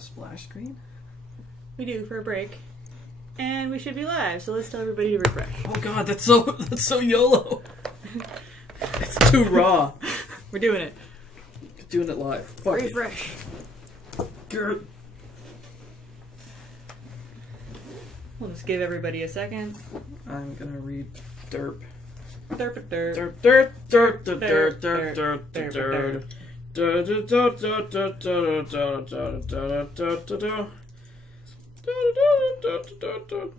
a splash screen? We do for a break. And we should be live, so let's tell everybody to refresh. Oh god, that's so YOLO. It's too raw. We're doing it. Doing it live. Fuck Refresh. It. We'll just give everybody a second. I'm gonna read derp. Derp derp. Derp derp derp derp derp derp derp.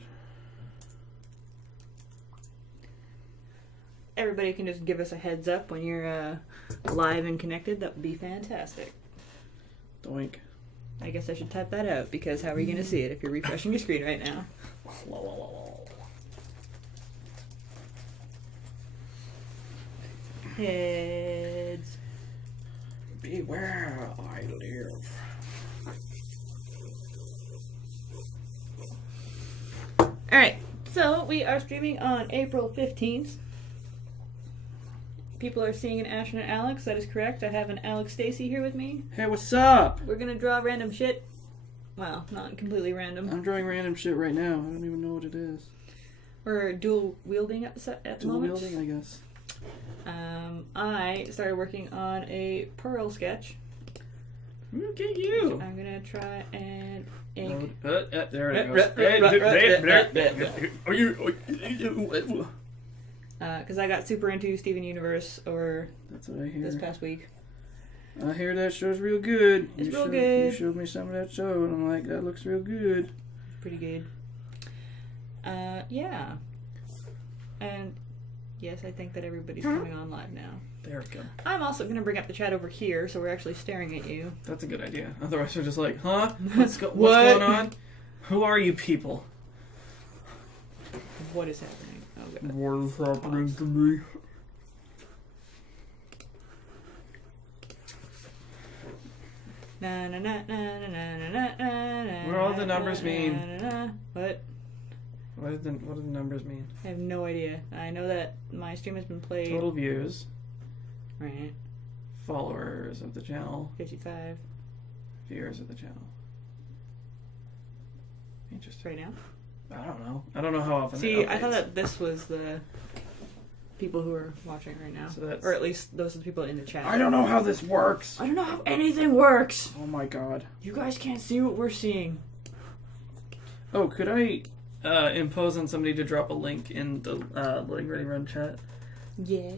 Everybody can just give us a heads up when you're live and connected. That would be fantastic. Doink. I guess I should type that out, because how are you going to see it if you're refreshing your screen right now? Heads. Beware, I live. Alright, so we are streaming on April 15th. People are seeing an Ash and an Alex, that is correct. I have an Alex Stacy here with me. Hey, what's up? We're gonna draw random shit. Well, not completely random. I'm drawing random shit right now. I don't even know what it is. We're dual wielding at the moment. Dual wielding, I guess. I started working on a Pearl sketch. Look at you. I'm gonna try and ink. There it goes. Because I got super into Steven Universe That's what I hear. this past week. I hear that show's real good. It's real good. You showed me some of that show, and I'm like, that looks real good. Pretty good. Yeah. And yes, I think that everybody's coming on live now. There we go. I'm also going to bring up the chat over here, so we're actually staring at you. That's a good idea. Otherwise, we're just like, huh? What's going on? Who are you people? What is happening? Oh, God. What is happening to me? Na na na na na na na na. What do all the numbers mean? What? What do the numbers mean? I have no idea. I know that my stream has been played. Total views. Right. Followers of the channel. 55. Viewers of the channel. Interesting. Right now? I don't know. I don't know how often. See, I thought that this was the people who are watching right now. So that's... Or at least those are the people in the chat. I don't know how this works. I don't know how anything works. Oh my god. You guys can't see what we're seeing. Oh, could I impose on somebody to drop a link in the Loading Ready Run chat? Yeah.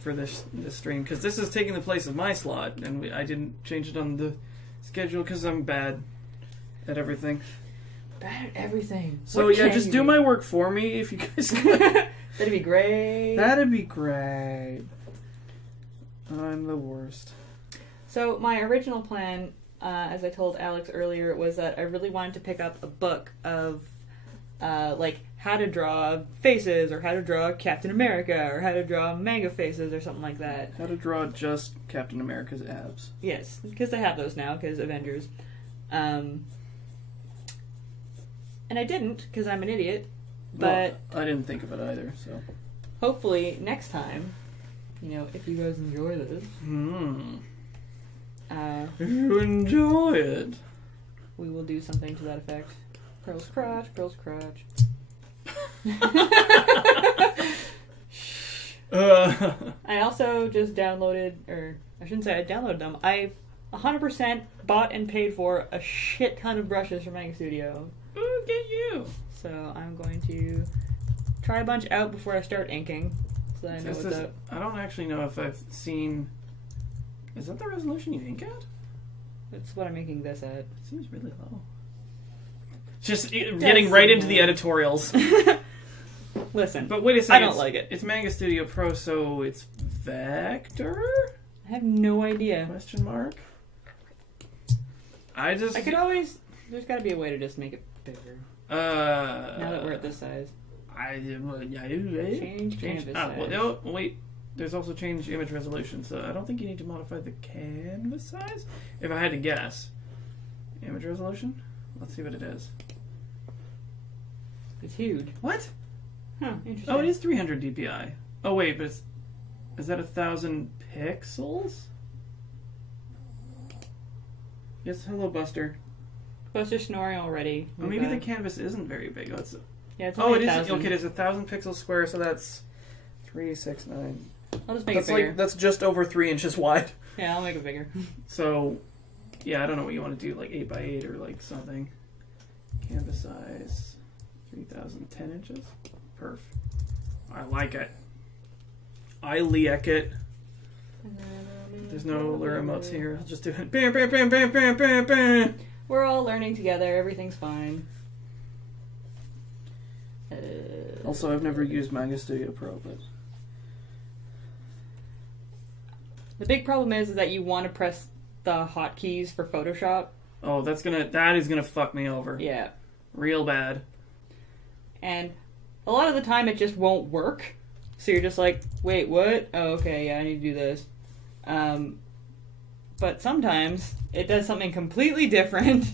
For this stream, because this is taking the place of my slot, and I didn't change it on the schedule because I'm bad at everything. Bad at everything. So yeah, just do my work for me if you guys could. That'd be great. That'd be great. I'm the worst. So my original plan, as I told Alex earlier, was that I really wanted to pick up a book of like how to draw faces, or how to draw Captain America, or how to draw manga faces, or something like that. How to draw just Captain America's abs. Yes, because they have those now, because Avengers. And I didn't, because I'm an idiot. But well, I didn't think of it either, so... Hopefully, next time, you know, if you guys enjoy this... if you enjoy it... We will do something to that effect. Pearl's crotch, Pearl's crotch. I also just downloaded, or I shouldn't say I downloaded them. I 100% bought and paid for a shit ton of brushes from Mega Studio. Look at you! So I'm going to try a bunch out before I start inking, so that I know what's up. I don't actually know if I've seen... Is that the resolution you ink at? That's what I'm inking this at. It seems really low. Just getting right into the editorials. Listen, but wait a second. I don't like it. It's Manga Studio Pro, so it's vector? I have no idea. Question mark? I could always... There's got to be a way to just make it bigger. Now that we're at this size. Change canvas size. Well, no, wait. There's also change image resolution, so I don't think you need to modify the canvas size. If I had to guess. Image resolution? Let's see what it is. It's huge. What? Huh, interesting. Oh, it is 300 dpi. Oh, wait, but is that 1,000 pixels? Yes, hello, Buster. Buster's snoring already. Oh, maybe the canvas isn't very big. Let's... Yeah, it's Oh, only it is. 1,000. Okay, it's 1,000 pixels square, so that's 3, 6, 9. I'll just make That's it bigger. like that's just over 3 inches wide. Yeah, I'll make it bigger. So, yeah, I don't know what you want to do, like 8 by 8 or like something. Canvas size 3,000, 10 inches. Perf. I like it. I like it. There's no lure emotes here. I'll just do it. Bam, bam, bam, bam, bam, bam, bam. We're all learning together. Everything's fine. Also, I've never used Manga Studio Pro, but the big problem is that you want to press the hotkeys for Photoshop. oh, that is gonna fuck me over. Yeah. Real bad. And a lot of the time it just won't work. So you're just like, wait, what? Oh, okay, yeah, I need to do this. But sometimes it does something completely different,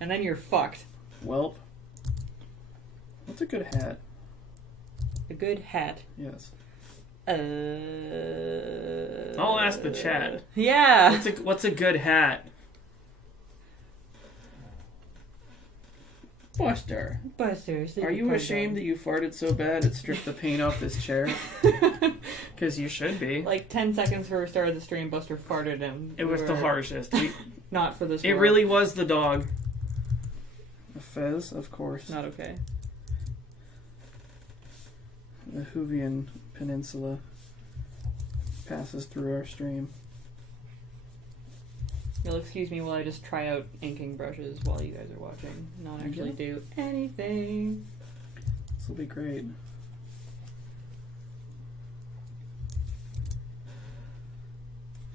and then you're fucked. Welp. What's a good hat? A good hat. Yes. I'll ask the chat. Yeah. What's a good hat? Buster. Are you ashamed that you farted so bad it stripped the paint off this chair? Because you should be. Like 10 seconds before we started the stream, Buster farted him. It was the harshest. Not for this It world. really was the dog. A fez, of course. Not okay. The Hoovian Peninsula passes through our stream. You'll excuse me while I just try out inking brushes while you guys are watching. Not actually do anything. This will be great.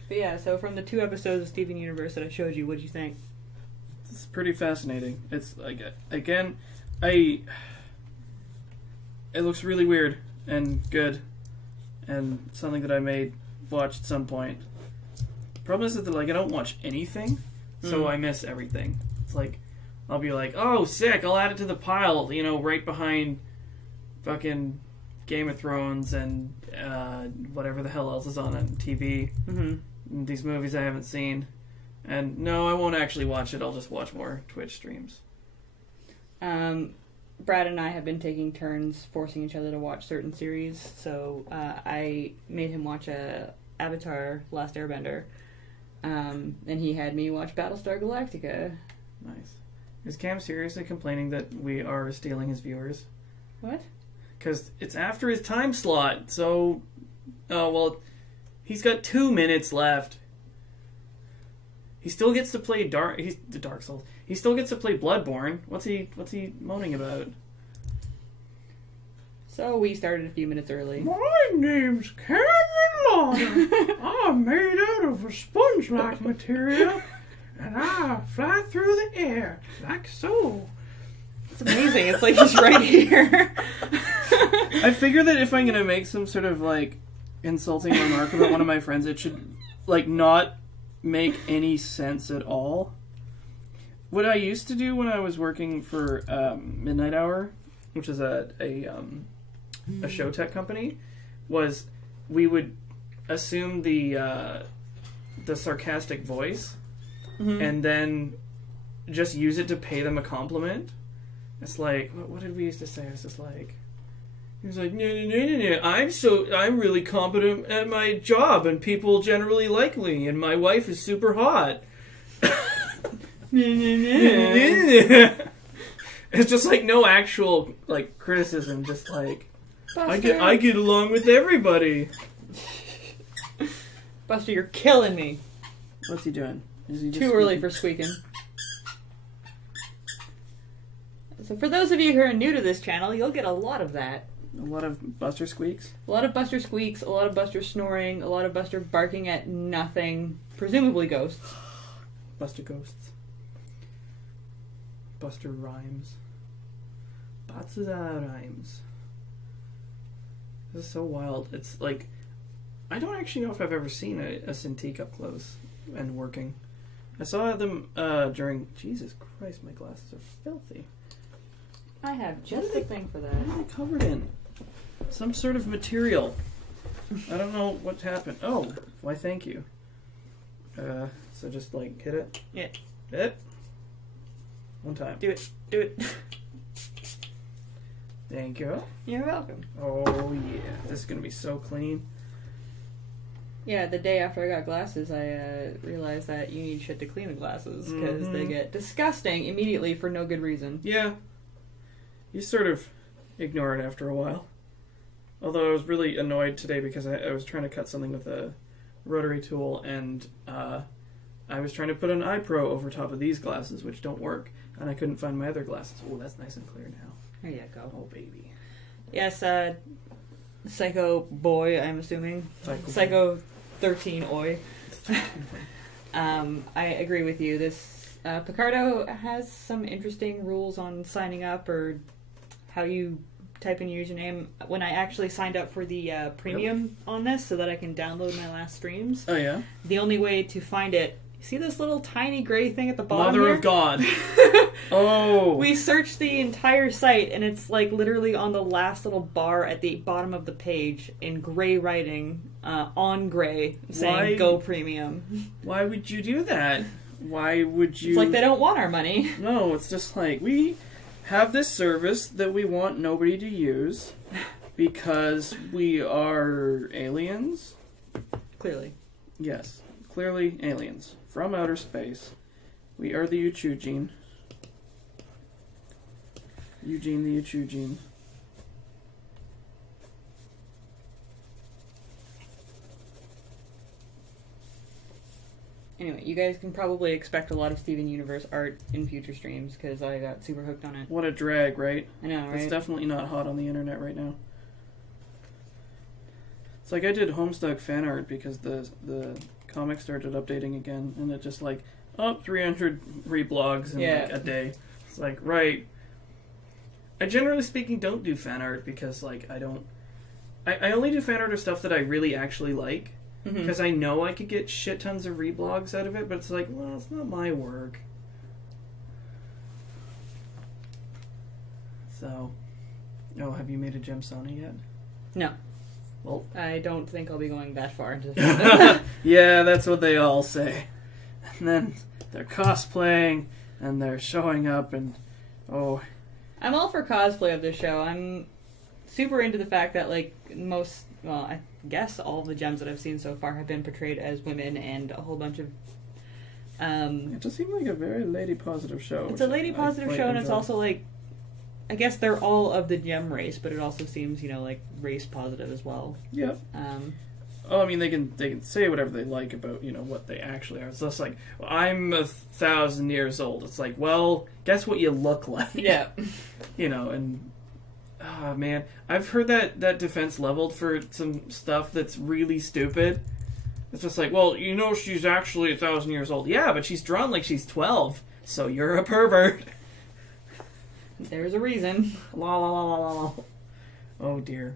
But yeah, so from the 2 episodes of Steven Universe that I showed you, what'd you think? It's pretty fascinating. It's like, again, it looks really weird and good, and something that I may watch at some point. Problem is that like I don't watch anything, so I miss everything. It's like I'll be like, oh, sick! I'll add it to the pile, you know, right behind fucking Game of Thrones and whatever the hell else is on TV. Mm-hmm. These movies I haven't seen, and no, I won't actually watch it. I'll just watch more Twitch streams. Brad and I have been taking turns forcing each other to watch certain series. So I made him watch Avatar: Last Airbender. And he had me watch Battlestar Galactica. Nice. Is Cam seriously complaining that we are stealing his viewers? What? Because it's after his time slot, so... Oh, well, he's got 2 minutes left. He still gets to play Dark Souls. He still gets to play Bloodborne. What's he moaning about? So we started a few minutes early. My name's Cameron Lauder. I'm made out of a sponge-like material, and I fly through the air like so. It's amazing. It's like he's right here. I figure that if I'm gonna make some sort of like insulting remark about one of my friends, it should like not make any sense at all. What I used to do when I was working for Midnight Hour, which is a show tech company, was we would assume the sarcastic voice, and then just use it to pay them a compliment. It's like, what did we used to say? It's just like, he was like, no, I'm really competent at my job, and people generally like me, and my wife is super hot. It's just like no actual like criticism, just like Buster. I get along with everybody. Buster, you're killing me. What's he doing? Is he just Too early for squeaking. So for those of you who are new to this channel, you'll get a lot of that. A lot of Buster squeaks? A lot of Buster squeaks, a lot of Buster snoring, a lot of Buster barking at nothing. Presumably ghosts. Buster ghosts. Buster rhymes. Buster rhymes. This is so wild. It's like, I don't actually know if I've ever seen a Cintiq up close and working. I saw them during... Jesus Christ, my glasses are filthy. I have just a thing for that. What are they covered in? Some sort of material. I don't know what happened. Oh, why thank you. So just like hit it? Yeah. One time. Do it. Do it. Thank you. You're welcome. Oh, yeah. This is going to be so clean. Yeah, the day after I got glasses, I realized that you need shit to clean the glasses because they get disgusting immediately for no good reason. Yeah. You sort of ignore it after a while. Although I was really annoyed today because I was trying to cut something with a rotary tool, and I was trying to put an eye pro over top of these glasses, which don't work, and I couldn't find my other glasses. Oh, that's nice and clear now. There you go. Oh, baby. Yes, Psycho Boy, I'm assuming. Psycho 13 Oi. I agree with you. This Picardo has some interesting rules on signing up or how you type in your username. When I actually signed up for the premium on this so that I can download my last streams, Oh, yeah? the only way to find it, see this little tiny gray thing at the bottom Mother here? of God. Oh. We searched the entire site, and it's like literally on the last little bar at the bottom of the page in gray writing, on gray, saying "Go Premium." Why would you do that? Why would you? It's like they don't want our money. No, it's just like we have this service that we want nobody to use because we are aliens. Clearly. Yes, clearly aliens from outer space. We are the Uchujin. Eugene the Uchujin. Anyway, you guys can probably expect a lot of Steven Universe art in future streams because I got super hooked on it. What a drag, right? I know, right? It's definitely not hot on the internet right now. It's like I did Homestuck fan art because the comic started updating again, and it just like, 300 reblogs in like a day. It's like, right. I generally speaking don't do fan art because like I only do fan art of stuff that I really actually like. Because I know I could get shit tons of reblogs out of it, but it's like, well, it's not my work. So, have you made a Gemsona yet? No. Well, I don't think I'll be going that far into the fandom. Yeah, that's what they all say. And then they're cosplaying, and they're showing up, and I'm all for cosplay of this show. I'm super into the fact that, like, I guess all the gems that I've seen so far have been portrayed as women, and a whole bunch of it just seemed like a very lady positive show. It's a lady positive show, and it's also like, I guess they're all of the gem race, but it also seems, like race positive as well. Yep. I mean, they can say whatever they like about, what they actually are. It's just like, well, I'm 1,000 years old. It's like, well, guess what you look like. Yeah. And oh man, I've heard that defense leveled for some stuff that's really stupid. It's just like, well, she's actually 1,000 years old. Yeah, but she's drawn like she's 12, so you're a pervert. There's a reason. La la la la la la. Oh dear.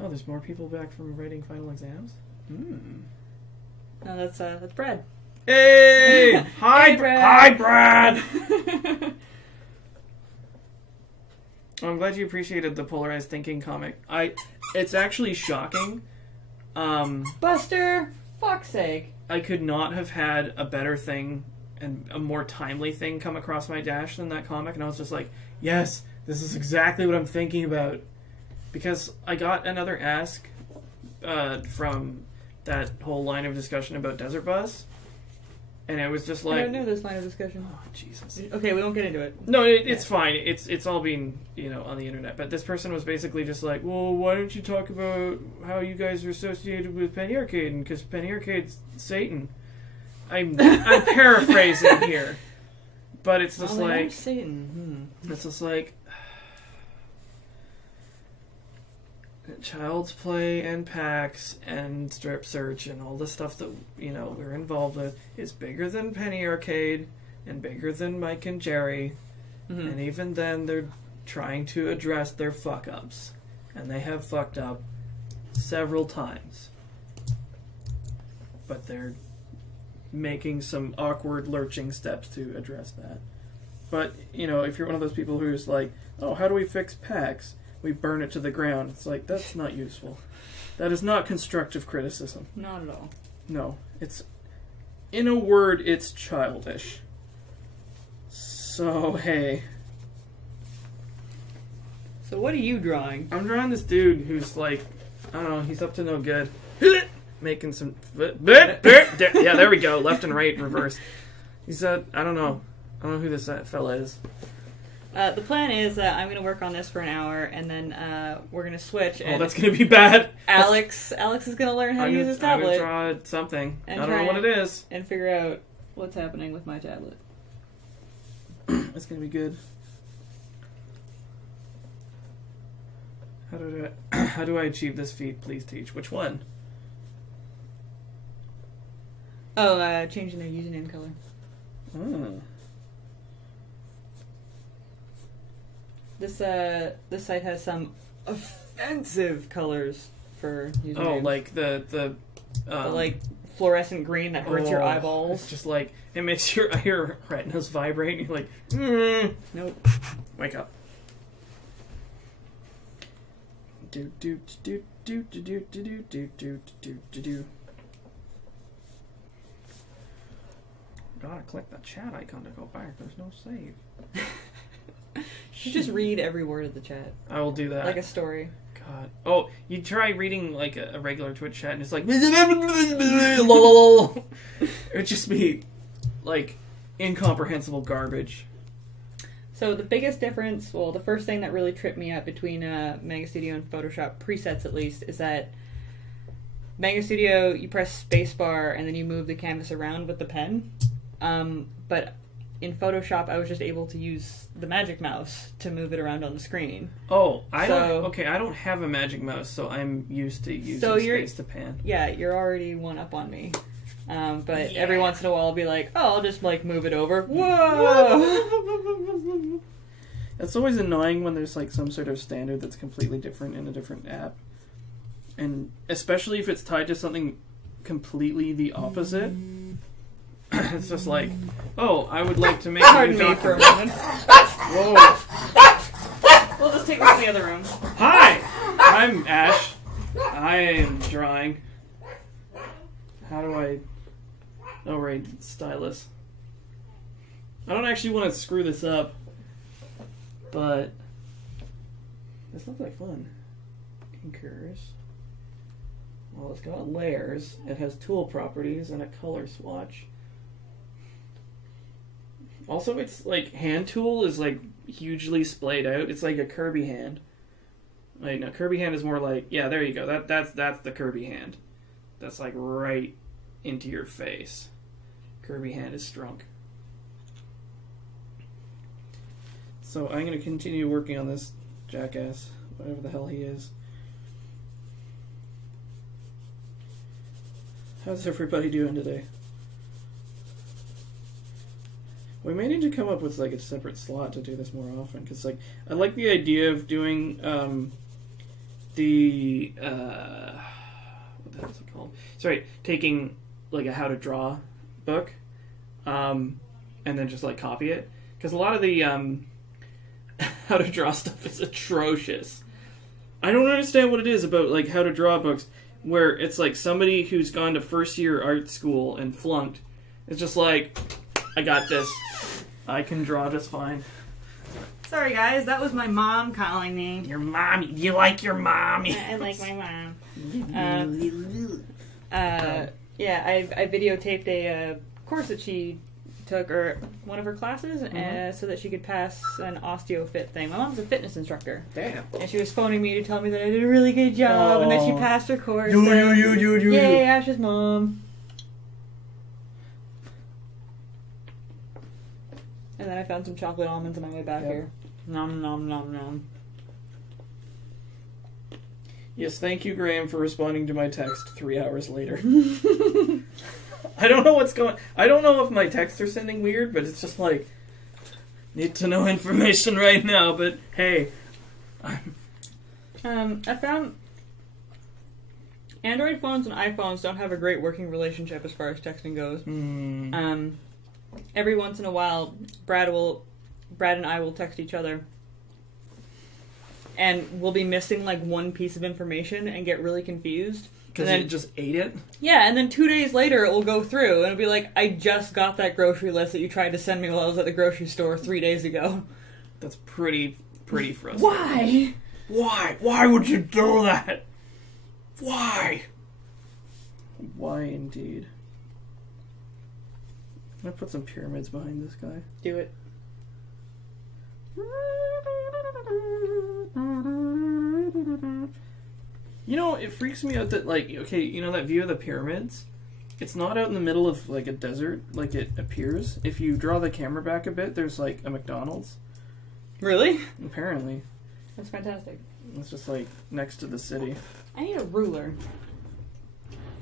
Oh, there's more people back from writing final exams? No, that's Brad. Hey! Hi, Brad! Hi, Brad! I'm glad you appreciated the polarized thinking comic. It's actually shocking. Buster! Fuck's sake. I could not have had a better thing and a more timely thing come across my dash than that comic, and I was just like, yes, this is exactly what I'm thinking about. Because I got another ask from that whole line of discussion about Desert Bus, and it was just like, I don't know this line of discussion. Oh, Jesus. Okay, we won't get into it. No, it's fine. It's all being, on the internet. But this person was basically just like, well, why don't you talk about how you guys are associated with Penny Arcade? Because Penny Arcade's Satan. I'm paraphrasing here. But it's just like... Satan. It's just like... Child's Play and PAX and Strip Search and all the stuff that, we're involved with is bigger than Penny Arcade and bigger than Mike and Jerry. Mm-hmm. And even then, they're trying to address their fuck-ups. And they have fucked up several times. But they're making some awkward, lurching steps to address that. But, if you're one of those people who's like, oh, how do we fix PAX? We burn it to the ground. It's like, that's not useful. That is not constructive criticism. Not at all. No. It's in a word, it's childish. So, hey. So what are you drawing? I'm drawing this dude who's like, I don't know, he's up to no good. Making some... Yeah, there we go. Left and right, reverse. He's I don't know. I don't know who this fella is. The plan is that I'm going to work on this for an hour, and then we're going to switch. Oh, that's going to be bad. Alex is going to learn how to use his tablet. I'm going to draw something. I don't know what it is. And figure out what's happening with my tablet. It's going to be good. How do I achieve this feat? Please teach. Which one? Oh, changing their username color. Oh. This site has some offensive colors for usernames. Oh, like the like fluorescent green that hurts your eyeballs. It's just like it makes your retinas vibrate. And you're like, nope. Wake up. Do do do do do do do do do do do do. Gotta click the chat icon to go back. There's no save. You just read every word of the chat. I will do that. Like a story. God. Oh, you try reading like a regular Twitch chat and it's like it would just be like incomprehensible garbage. So the biggest difference, well, the first thing that really tripped me up between Mega Studio and Photoshop presets, at least, is that Mega Studio, you press spacebar and then you move the canvas around with the pen. But in Photoshop, I was just able to use the magic mouse to move it around on the screen. Oh, I don't have a magic mouse, so I'm used to using space to pan. Yeah, you're already one up on me. But every once in a while I'll be like, oh, I'll just like move it over. Whoa! It's always annoying when there's like some sort of standard that's completely different in a different app. And especially if it's tied to something completely the opposite. It's just like, oh, I would like to make Pardon me for a moment. Whoa. We'll just take this to the other room. Hi! I'm Ash. I am drawing. How do I... Oh, right, stylus. I don't actually want to screw this up, but this looks like fun. Inkers. Well, it's got layers. It has tool properties and a color swatch. Also, it's like hand tool is like hugely splayed out. It's like a Kirby hand. Like, no, Kirby hand is more like, yeah, there you go. That's the Kirby hand. That's like right into your face. Kirby hand is strong. So I'm going to continue working on this jackass, whatever the hell he is. How's everybody doing today? We may need to come up with like a separate slot to do this more often, because like I like the idea of doing what the hell is it called? Sorry, taking like a how to draw book, and then just like copy it, because a lot of the how to draw stuff is atrocious. I don't understand what it is about like how to draw books where it's like somebody who's gone to first year art school and flunked. It's just like, I got this. I can draw just fine. Sorry guys, that was my mom calling me. Your mommy. You like your mommy. I like my mom. Yeah, I videotaped a course that she took, or one of her classes, so that she could pass an osteofit thing. My mom's a fitness instructor. Damn. And she was phoning me to tell me that I did a really good job and that she passed her course. You. Yay, Ash's mom. And then I found some chocolate almonds on my way back here. Nom nom nom nom. Yes, thank you, Graham, for responding to my text 3 hours later. I don't know what's going... I don't know if my texts are sending weird, but it's just like... Need to know information right now, but hey. I found... Android phones and iPhones don't have a great working relationship as far as texting goes. Every once in a while, Brad and I will text each other, and we'll be missing like one piece of information and get really confused. Because it just ate it? Yeah, and then 2 days later it will go through and it'll be like, I just got that grocery list that you tried to send me while I was at the grocery store 3 days ago. That's pretty frustrating. Why? Why? Why would you do that? Why? Why indeed? I'm gonna put some pyramids behind this guy. Do it. You know, it freaks me out that, like, okay, you know that view of the pyramids? It's not out in the middle of, like, a desert, like it appears. If you draw the camera back a bit, there's, like, a McDonald's. Really? Apparently. That's fantastic. It's just, like, next to the city. I need a ruler.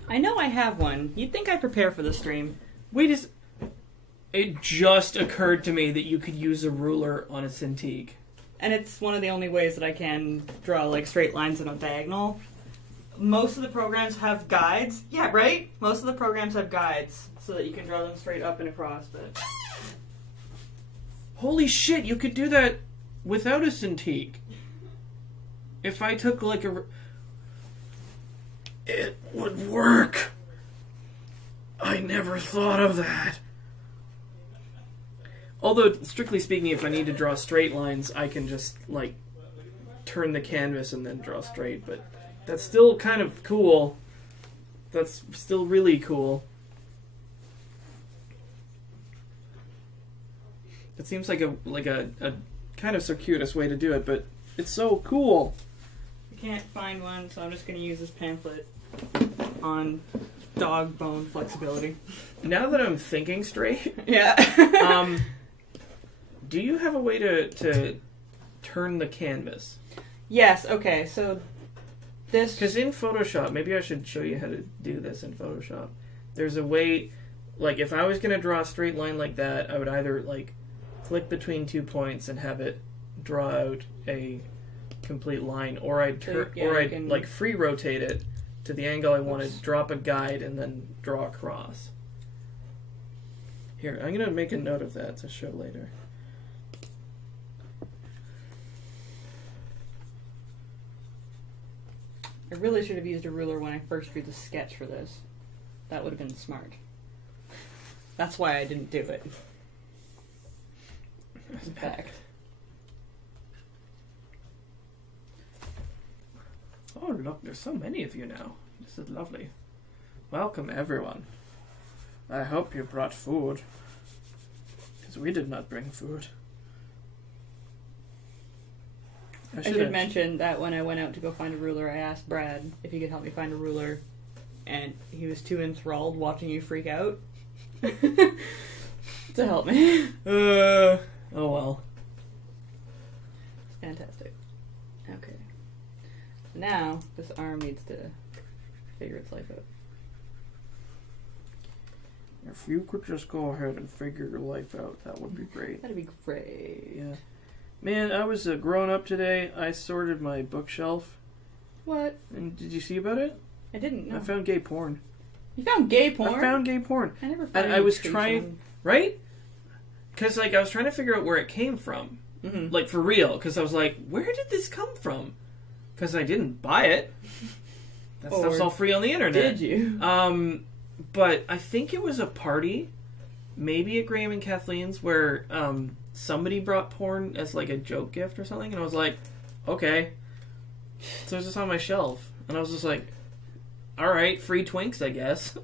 I know I have one. You'd think I'd prepare for the stream. Wait, it just occurred to me that you could use a ruler on a Cintiq. And it's one of the only ways that I can draw, like, straight lines in a diagonal. Most of the programs have guides. Yeah, right? Most of the programs have guides so that you can draw them straight up and across, but... Holy shit, you could do that without a Cintiq. If I took, like, it would work. I never thought of that. Although, strictly speaking, if I need to draw straight lines, I can just, like, turn the canvas and then draw straight, but that's still kind of cool. That's still really cool. It seems like a kind of circuitous way to do it, but it's so cool. I can't find one, so I'm just going to use this pamphlet on dog bone flexibility. Now that I'm thinking straight, yeah. Do you have a way to turn the canvas? Yes, okay, so this... Because in Photoshop, maybe I should show you how to do this in Photoshop. There's a way, like, if I was going to draw a straight line like that, I would either, like, click between 2 points and have it draw out a complete line, or I'd like free rotate it to the angle I wanted, drop a guide, and then draw across. Here, I'm going to make a note of that to show later. I really should have used a ruler when I first drew the sketch for this. That would have been smart. That's why I didn't do it. In fact. Oh, look, there's so many of you now. This is lovely. Welcome, everyone. I hope you brought food. Because we did not bring food. I should mention that when I went out to go find a ruler, I asked Brad if he could help me find a ruler, and he was too enthralled watching you freak out to help me. Oh well. Fantastic. Okay. Now, this arm needs to figure its life out. If you could just go ahead and figure your life out, that would be great. That'd be great. Yeah. Man, I was grown up today. I sorted my bookshelf. What? And did you see about it? I didn't know. I found gay porn. You found gay porn? I found gay porn. I never found I was trying... Right? Because, like, I was trying to figure out where it came from. Mm-hmm. Like, for real. Because I was like, where did this come from? Because I didn't buy it. That stuff's all free on the internet. Did you? But I think it was a party, maybe at Graham and Kathleen's, where somebody brought porn as, like, a joke gift or something. And I was like, okay. So it was just on my shelf. And I was just like, alright, free twinks, I guess.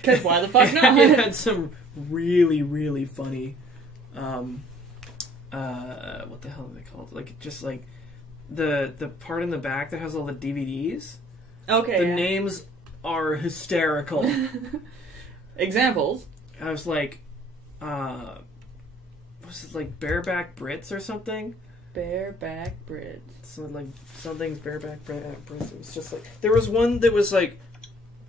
Because why the fuck not? It had some really, really funny, what the hell are they called? Like, just like, the part in the back that has all the DVDs. Okay. The names are hysterical. Examples? I was like, was it like Bareback Brits or something? Bareback Brits. So like, something's Bareback Brits. It was just like, there was one that was like,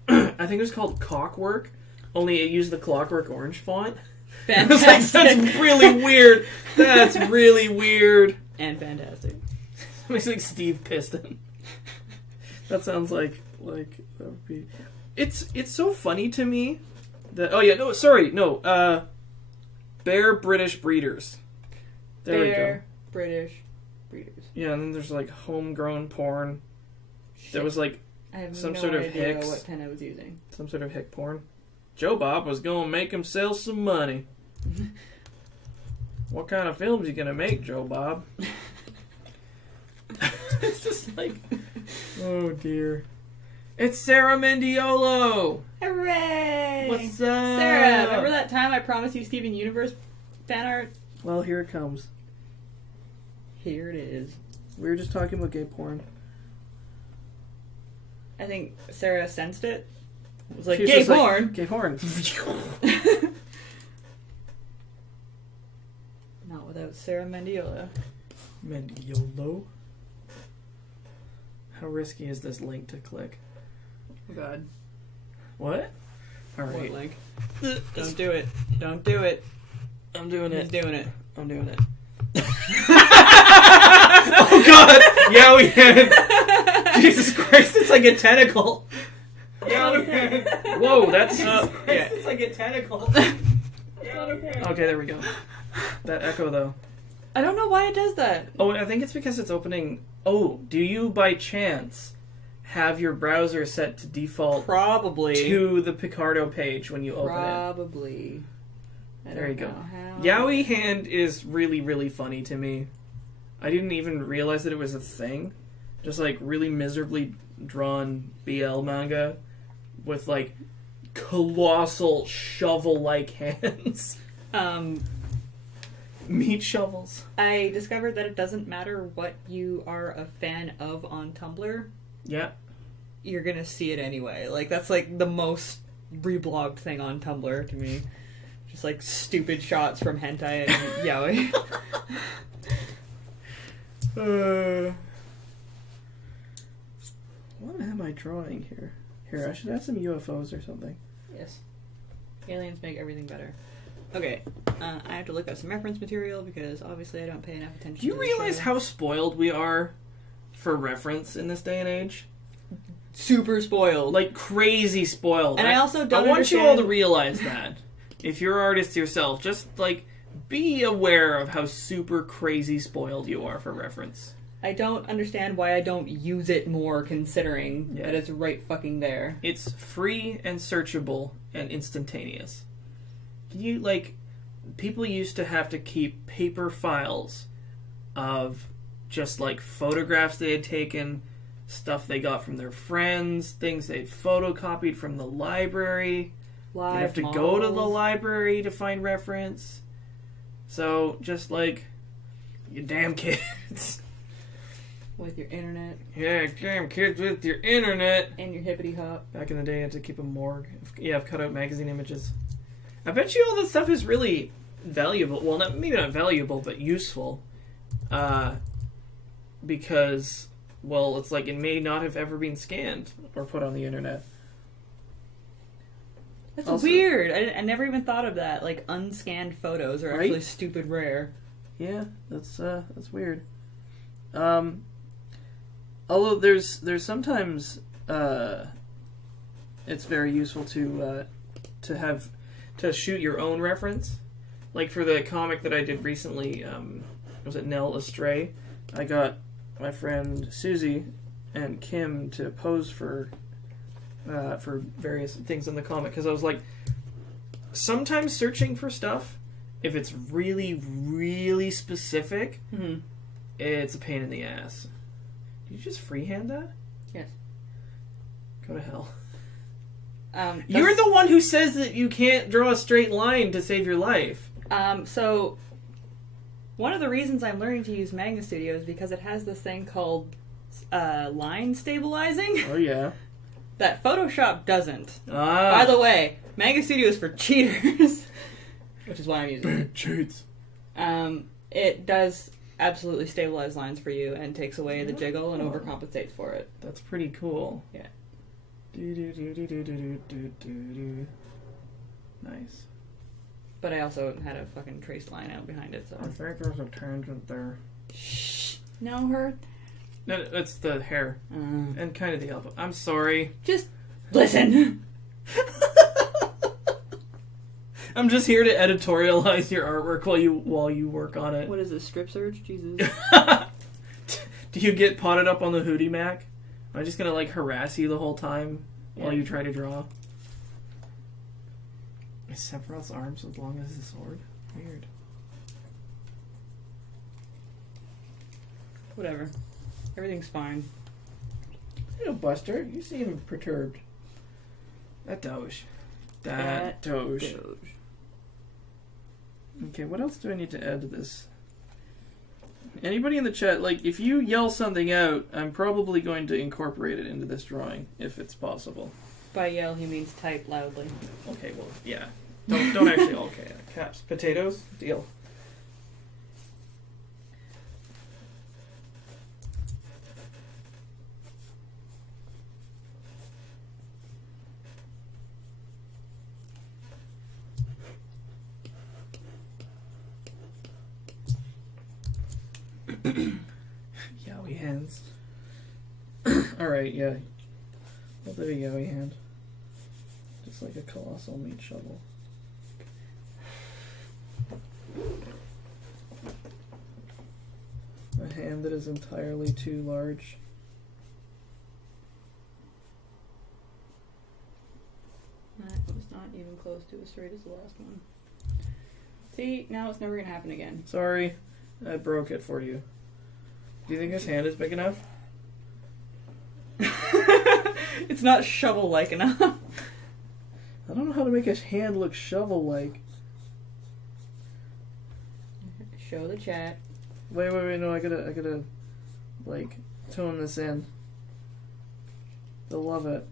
I think it was called Cockwork, only it used the Clockwork Orange font. Fantastic. I was like, that's really weird. That's really weird. And fantastic. It makes like Steve Piston. That sounds like that would be. It's so funny to me that Bear British Breeders. There we go. British Breeders. Yeah, and then there's like homegrown porn. Shit. That was like I have Some no sort of idea Hicks. what pen I was using. Some sort of hick porn. Joe Bob was gonna make himself some money. What kind of films you gonna make, Joe Bob? It's just like, oh dear. It's Sarah Mendiolo! Hooray! What's up? Sarah, remember that time I promised you Steven Universe fan art? Well, here it comes. Here it is. We were just talking about gay porn. I think Sarah sensed it. It was like, She was gay just like, porn! gay porn. Not without Sarah Mendiola. Mendiolo? How risky is this link to click? Oh god. What? Alright. What link? Don't do it. Don't do it. I'm doing He's it. doing it. I'm doing it. Oh god! Yeah, we had. Jesus Christ, it's like a tentacle. Yeah, we had. Whoa, that's yeah. It's like a tentacle. Okay, there we go. That echo though. I don't know why it does that. Oh, I think it's because it's opening. Oh, do you by chance have your browser set to default Probably. to the Picardo page when you open Probably. it? There you go. How. Yaoi Hand is really, really funny to me. I didn't even realize that it was a thing. Just like really miserably drawn BL manga with like colossal shovel-like hands. Meat shovels. I discovered that it doesn't matter what you are a fan of on Tumblr. Yeah. You're gonna see it anyway. Like, that's like the most reblogged thing on Tumblr to me. Just like stupid shots from hentai and yaoi. What am I drawing here? Here, I should have some UFOs or something. Yes. Aliens make everything better. Okay, I have to look up some reference material because obviously I don't pay enough attention Do you to the realize show. how spoiled we are for reference in this day and age? Super spoiled. Like, crazy spoiled. And I also don't I want you all to understand- realize that. If you're artists yourself, just, like, be aware of how super crazy spoiled you are for reference. I don't understand why I don't use it more considering Yeah. that it's right fucking there. It's free and searchable and instantaneous. You, like, people used to have to keep paper files of just, like, photographs they had taken, stuff they got from their friends, things they'd photocopied from the library. Live You'd have to go to the library to find reference. So, just, like, you damn kids. with your internet Yeah, damn kids with your internet. and your hippity hop. Back in the day, I had to keep a morgue. Yeah, I've cut out magazine images. I bet you all this stuff is really valuable. Well, maybe not valuable, but useful. Because, well, it's like it may not have ever been scanned or put on the internet. That's Also- weird. I never even thought of that. Like, unscanned photos are actually Right? stupid rare. Yeah, that's weird. Although there's sometimes it's very useful to shoot your own reference. Like for the comic that I did recently, was it Nell Astray? I got my friend Susie and Kim to pose for various things in the comic because I was like, sometimes searching for stuff, if it's really, really specific, Mm-hmm. it's a pain in the ass. Did you just freehand that? Yes. Go to hell. You're You're the one who says that you can't draw a straight line to save your life. So, one of the reasons I'm learning to use Magna Studio is because it has this thing called line stabilizing Oh, yeah. that Photoshop doesn't. Ah. By the way, Magna Studio is for cheaters, which is why I'm using it. Cheats. It does absolutely stabilize lines for you and takes away the jiggle and overcompensates for it. That's pretty cool. Yeah. Nice. But I also had a fucking traced line out behind it, so... I think there's a tangent there. Shh! No, her. No, it's the hair. And kind of the elbow. I'm sorry. Just listen! I'm just here to editorialize your artwork while you work on it. What is this, strip search? Jesus. Do you get potted up on the Hootie Mac? I'm just gonna like harass you the whole time while you try to draw. Is Sephiroth's arms as long as his sword? Weird. Whatever. Everything's fine. You know, Buster, you seem perturbed. That Doge. That Doge. Okay, what else do I need to add to this? Anybody in the chat, like, if you yell something out, I'm probably going to incorporate it into this drawing, if it's possible. By yell, he means type loudly. Okay, well, yeah. Don't actually, okay. Caps. Potatoes? Deal. Yowie hands. Alright, yeah. I'll do a yowie hand. Just like a colossal meat shovel. A hand that is entirely too large. That was not even close to as straight as the last one. See, now it's never going to happen again. Sorry, I broke it for you. Do you think his hand is big enough? It's not shovel-like enough. I don't know how to make his hand look shovel-like. Show the chat. Wait, no, I gotta, like, tone this in. They'll love it.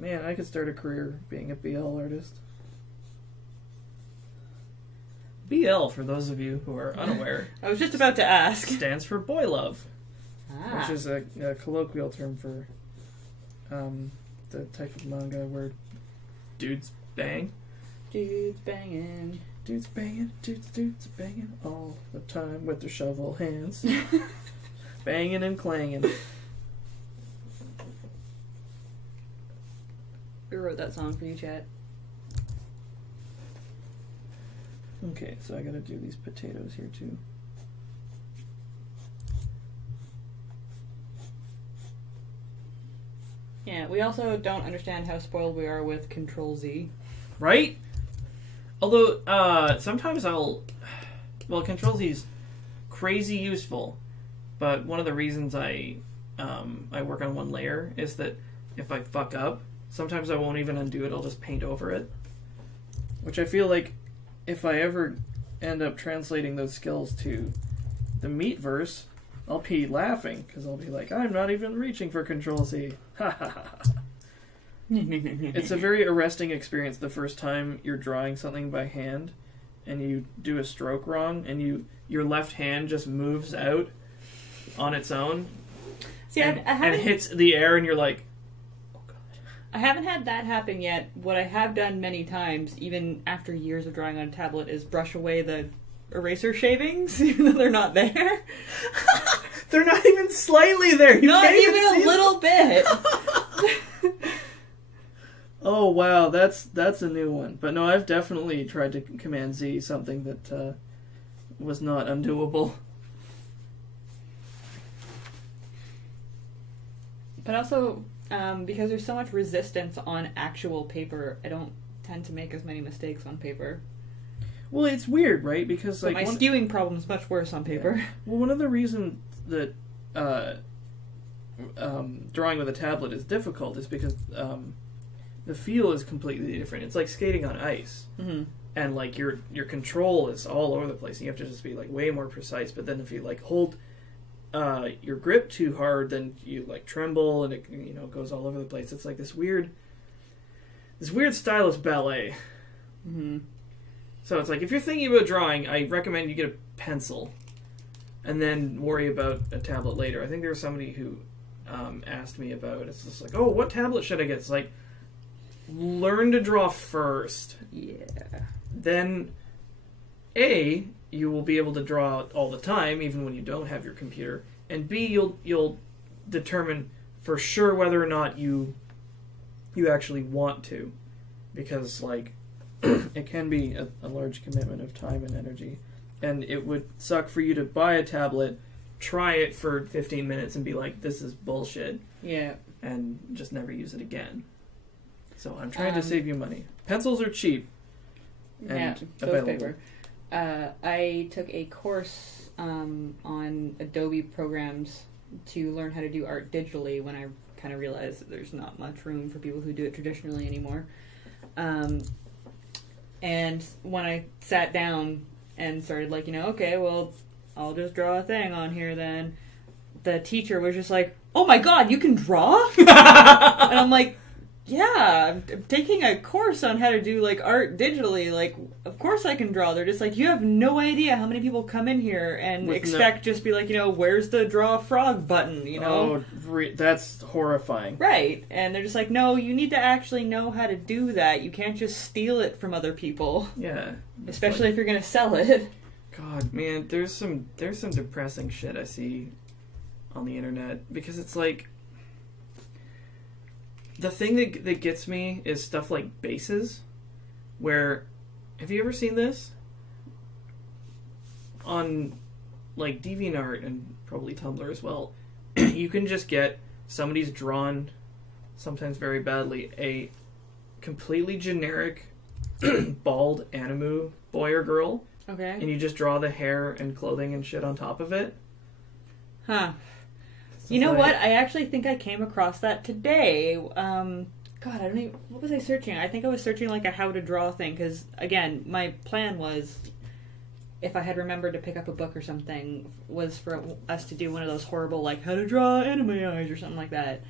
Man, I could start a career being a BL artist. BL, for those of you who are unaware, I was just about to ask. stands for boy love, Ah. which is a colloquial term for the type of manga where dudes bang. Dudes banging. Dudes banging, dudes banging all the time with their shovel hands. Banging and clanging. Who wrote that song for you, chat? Okay, so I gotta do these potatoes here too. Yeah, we also don't understand how spoiled we are with Control-Z. Right? Although, sometimes well, Control-Z's crazy useful, but one of the reasons I work on one layer is that if I fuck up, sometimes I won't even undo it, I'll just paint over it. Which I feel like if I ever end up translating those skills to the Meatverse, I'll be laughing, because I'll be like, I'm not even reaching for Control-Z. Ha ha ha. It's a very arresting experience the first time you're drawing something by hand and you do a stroke wrong and your left hand just moves out on its own. See, and hits the air and you're like, oh god. I haven't had that happen yet. What I have done many times, even after years of drawing on a tablet, is brush away the eraser shavings, even though they're not there. They're not even slightly there. You Not can't even see a little bit. Oh wow, that's a new one. But no, I've definitely tried to Command Z something that was not undoable. But also, because there's so much resistance on actual paper, I don't tend to make as many mistakes on paper. Well, it's weird, right? Because But like my skewing problem's much worse on paper. Yeah. Well, one of the reasons that drawing with a tablet is difficult is because the feel is completely different. It's like skating on ice, and like your control is all over the place. And you have to just be like way more precise. But then if you like hold your grip too hard, then you like tremble and it goes all over the place. It's like this weird stylus ballet. Mm-hmm. So it's like if you're thinking about drawing, I recommend you get a pencil, and then worry about a tablet later. I think there was somebody who asked me about it. It's just like, oh, what tablet should I get? It's like, learn to draw first. Yeah. Then, A, you will be able to draw all the time, even when you don't have your computer. And B, you'll determine for sure whether or not you actually want to. Because, like, it can be a large commitment of time and energy. And it would suck for you to buy a tablet, try it for 15 minutes and be like, this is bullshit, Yeah. and just never use it again. So I'm trying to save you money. Pencils are cheap and available. Paper. I took a course on Adobe programs to learn how to do art digitally when I kind of realized that there's not much room for people who do it traditionally anymore. And when I sat down and started like, okay, well, I'll just draw a thing on here then, the teacher was just like, oh my god, you can draw? And I'm like, yeah, I'm taking a course on how to do, like, art digitally. Like, of course I can draw. They're just like, you have no idea how many people come in here and expect just be like, where's the draw frog button, Oh, that's horrifying. Right. And they're just like, no, you need to actually know how to do that. You can't just steal it from other people. Yeah. Especially if you're going to sell it. God, man, there's some depressing shit I see on the internet. Because it's like... The thing that gets me is stuff like bases, where, have you ever seen this? On, like, DeviantArt and probably Tumblr as well, you can just get somebody's drawn, sometimes very badly, a completely generic bald animu boy or girl, Okay. and you just draw the hair and clothing and shit on top of it. Huh. You know what? I actually think I came across that today. God, I don't even... What was I searching? I think I was searching, like, a how to draw thing, because, again, my plan was, if I had remembered to pick up a book or something, was for us to do one of those horrible, like, how to draw anime eyes or something like that.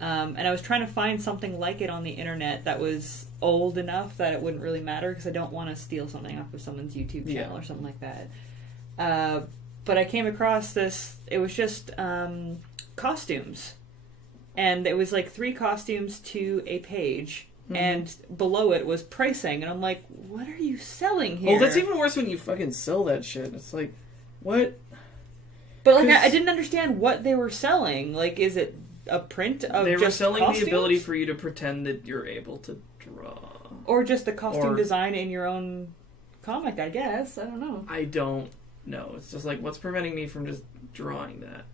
And I was trying to find something like it on the internet that was old enough that it wouldn't really matter, because I don't want to steal something off of someone's YouTube channel or something like that. But I came across this, it was just costumes. And it was like 3 costumes to a page. Mm-hmm. And below it was pricing. And I'm like, what are you selling here? Oh, that's even worse when you fucking sell that shit. It's like, what? But like, I didn't understand what they were selling. Like, is it a print of they just were selling costumes? the ability for you to pretend that you're able to draw. Or just the costume design in your own comic, I guess. I don't know. I don't know. It's just like, what's preventing me from just drawing that?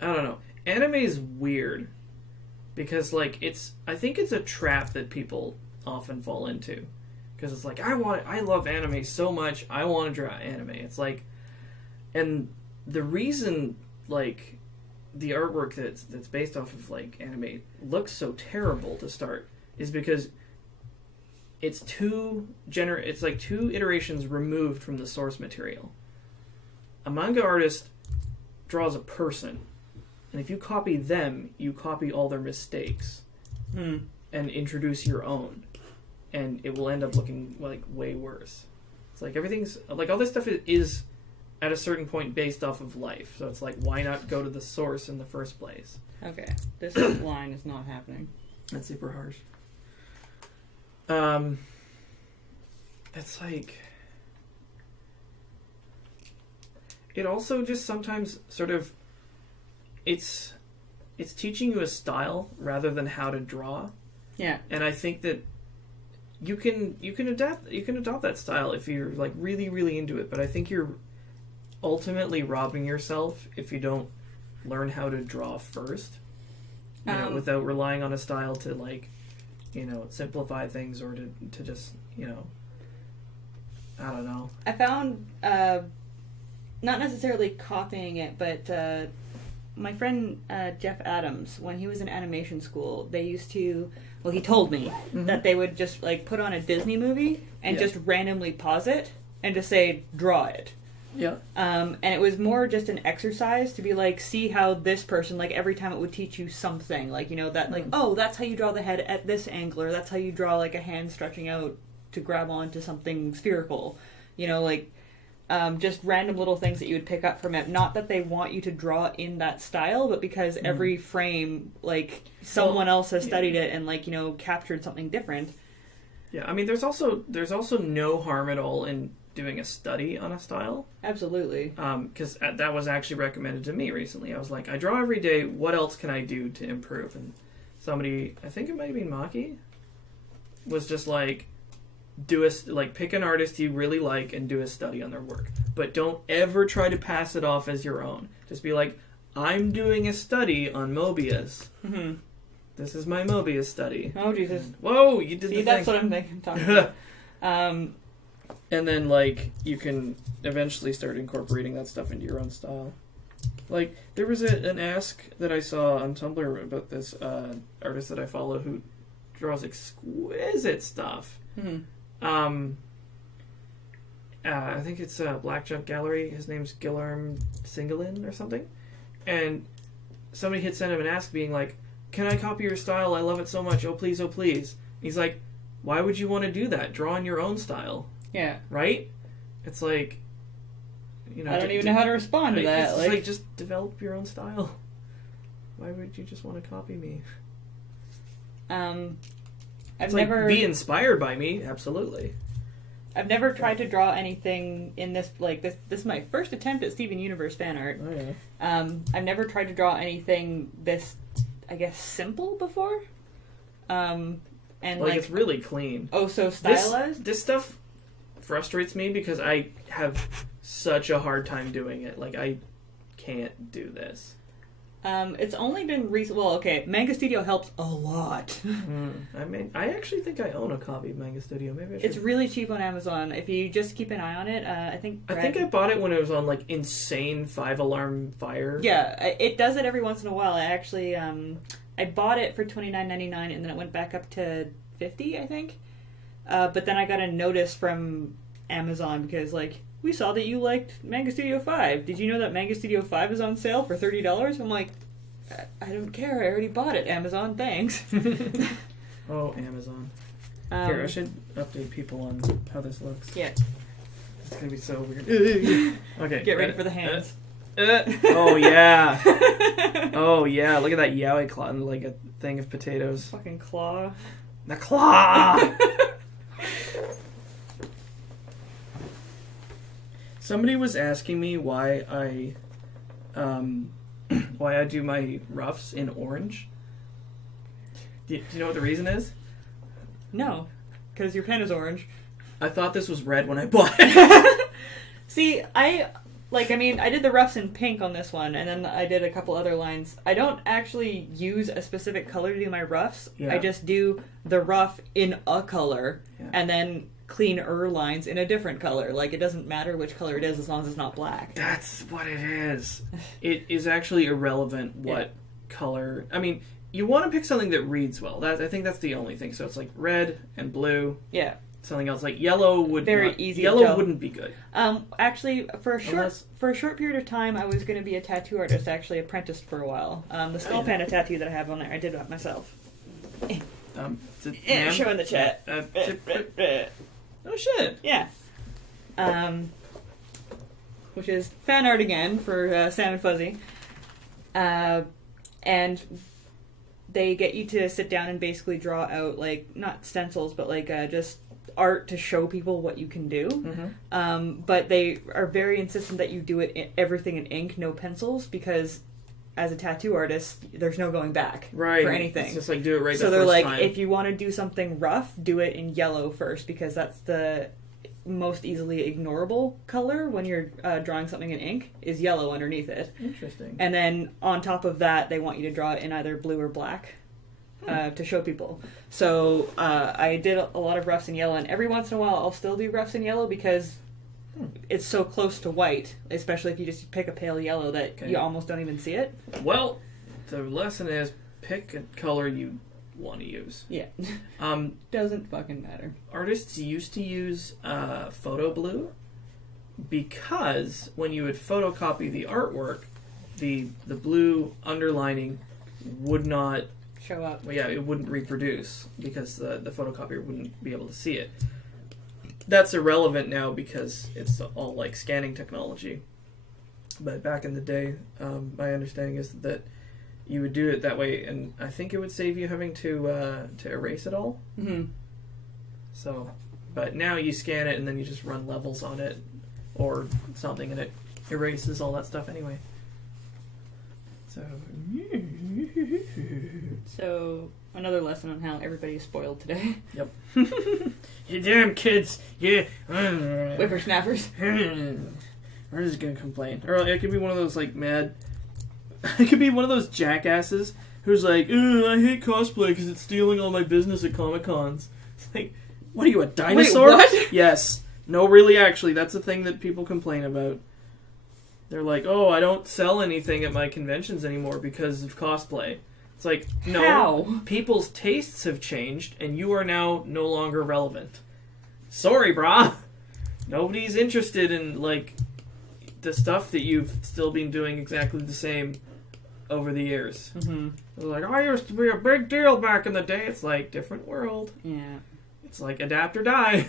I don't know. Anime is weird. Because, like, I think it's a trap that people often fall into. Because it's like, I love anime so much, I want to draw anime. It's like, and the reason, like, the artwork that's based off of, like, anime looks so terrible to start is because it's like 2 iterations removed from the source material. A manga artist draws a person, and if you copy them, you copy all their mistakes and introduce your own, and it will end up looking like way worse. It's like everything's like all this stuff is at a certain point based off of life, so it's like, why not go to the source in the first place? Okay, this line is not happening. That's super harsh. It's like, it also just sometimes sort of, it's teaching you a style rather than how to draw. Yeah. And I think that you can adopt that style if you're like really, really into it, but I think you're ultimately robbing yourself if you don't learn how to draw first. You know, without relying on a style to, like, you know, simplify things or to just, you know, I don't know. I found, not necessarily copying it, but my friend Jeff Adams, when he was in animation school, they used to, well, he told me that they would just, like, put on a Disney movie and just randomly pause it and just say, draw it. Yeah. And it was more just an exercise to be like, see how this person, like, every time it would teach you something, like, you know, that, like, oh, that's how you draw the head at this angle, or that's how you draw, like, a hand stretching out to grab onto something spherical, you know, like, just random little things that you would pick up from it. Not that they want you to draw in that style, but because every frame, like, someone else has studied it and, like, you know, captured something different. Yeah, I mean, there's also no harm at all in doing a study on a style. Absolutely. Because that was actually recommended to me recently. I was like, I draw every day, what else can I do to improve? And somebody, I think it might have been Maki, was just like, pick an artist you really like and do a study on their work. but don't ever try to pass it off as your own. Just be like, I'm doing a study on Mobius. Mm-hmm. This is my Mobius study. Oh, Jesus. Whoa, you did See, the that's thing. what I'm talking about. And then, like, you can eventually start incorporating that stuff into your own style. Like, there was an ask that I saw on Tumblr about this artist that I follow who draws exquisite stuff. Mm-hmm. I think it's Black Junk Gallery. His name's Guillerm Singelin or something. And somebody had sent him an ask being like, can I copy your style? I love it so much. Oh, please, oh, please. And he's like, why would you want to do that? Draw in your own style. Yeah. Right? It's like, you know... I don't even know how to respond to that. It's like, just develop your own style. Why would you just want to copy me? I've It's never... Like, be inspired by me, absolutely. I've never tried to draw anything in this, like, this is my first attempt at Steven Universe fan art. Oh, yeah. I've never tried to draw anything this, I guess, simple before. And like it's really clean. Oh, so stylized? This stuff frustrates me because I have such a hard time doing it. Like, I can't do this. It's only been recent. Well, okay, Manga Studio helps a lot. I mean, I actually think I own a copy of Manga Studio. Maybe I should. It's really cheap on Amazon. If you just keep an eye on it, I think I bought it when it was on like insane 5-alarm fire. Yeah, it does it every once in a while. I actually I bought it for $29.99 and then it went back up to $50, I think. But then I got a notice from Amazon because like, we saw that you liked Manga Studio 5. Did you know that Manga Studio 5 is on sale for $30? I'm like, I don't care. I already bought it. Amazon, thanks. Oh, Amazon. Here, I should update people on how this looks. Yeah. It's going to be so weird. Okay. Get ready for the hands. Oh, yeah. Oh, yeah. Look at that yaoi claw, like a thing of potatoes. Fucking claw. The claw! Somebody was asking me why I do my roughs in orange. Do you know what the reason is? No, because your pen is orange. I thought this was red when I bought it. See, I did the roughs in pink on this one, and then I did a couple other lines. I don't actually use a specific color to do my roughs. Yeah. I just do the rough in a color, Yeah. and then cleaner lines in a different color. Like, it doesn't matter which color it is as long as it's not black. That's what it is. It is actually irrelevant what color. I mean, you want to pick something that reads well. I think that's the only thing. So it's like red and blue. Yeah. Something else like yellow would Very easy to Yellow tell. wouldn't be good. Actually, for a Unless- short period of time, I was going to be a tattoo artist. I actually apprenticed for a while. The skull panda tattoo that I have on there, I did that myself. Show in the chat. Oh shit! Yeah. Which is fan art again for Sam and Fuzzy. And they get you to sit down and basically draw out, like, not stencils, but like just art to show people what you can do. Mm-hmm. But they are very insistent that you do it everything in ink, no pencils, because as a tattoo artist, there's no going back for anything. It's just like do it right. So the they're first like, time. if you want to do something rough, do it in yellow first, because that's the most easily ignorable color when you're drawing something in ink, is yellow underneath it. Interesting. And then on top of that, they want you to draw it in either blue or black to show people. So I did a lot of roughs in yellow, and every once in a while I'll still do roughs in yellow because it's so close to white, especially if you just pick a pale yellow that you almost don't even see it. Well, the lesson is pick a color you want to use. Yeah. Doesn't fucking matter. Artists used to use photo blue because when you would photocopy the artwork, the blue underlining would not show up. Well, yeah, it wouldn't reproduce because the photocopier wouldn't be able to see it. That's irrelevant now because it's all like scanning technology. But back in the day, my understanding is that you would do it that way, and I think it would save you having to erase it all. Mm-hmm. So, but now you scan it and then you just run levels on it or something, and it erases all that stuff anyway. So another lesson on how everybody is spoiled today. Yep. You damn kids! Yeah. Whippersnappers. We're just gonna complain. Or it could be one of those, like, mad... It could be one of those jackasses who's like, I hate cosplay because it's stealing all my business at Comic-Cons. It's like, what are you, a dinosaur? Wait, what? Yes. No, really, actually, that's the thing that people complain about. They're like, oh, I don't sell anything at my conventions anymore because of cosplay. It's like, no. How? People's tastes have changed, and you are now no longer relevant. Sorry, brah. Nobody's interested in, like, the stuff that you've still been doing exactly the same over the years. Mm-hmm. They're like, I used to be a big deal back in the day. It's like, different world. Yeah. It's like, adapt or die.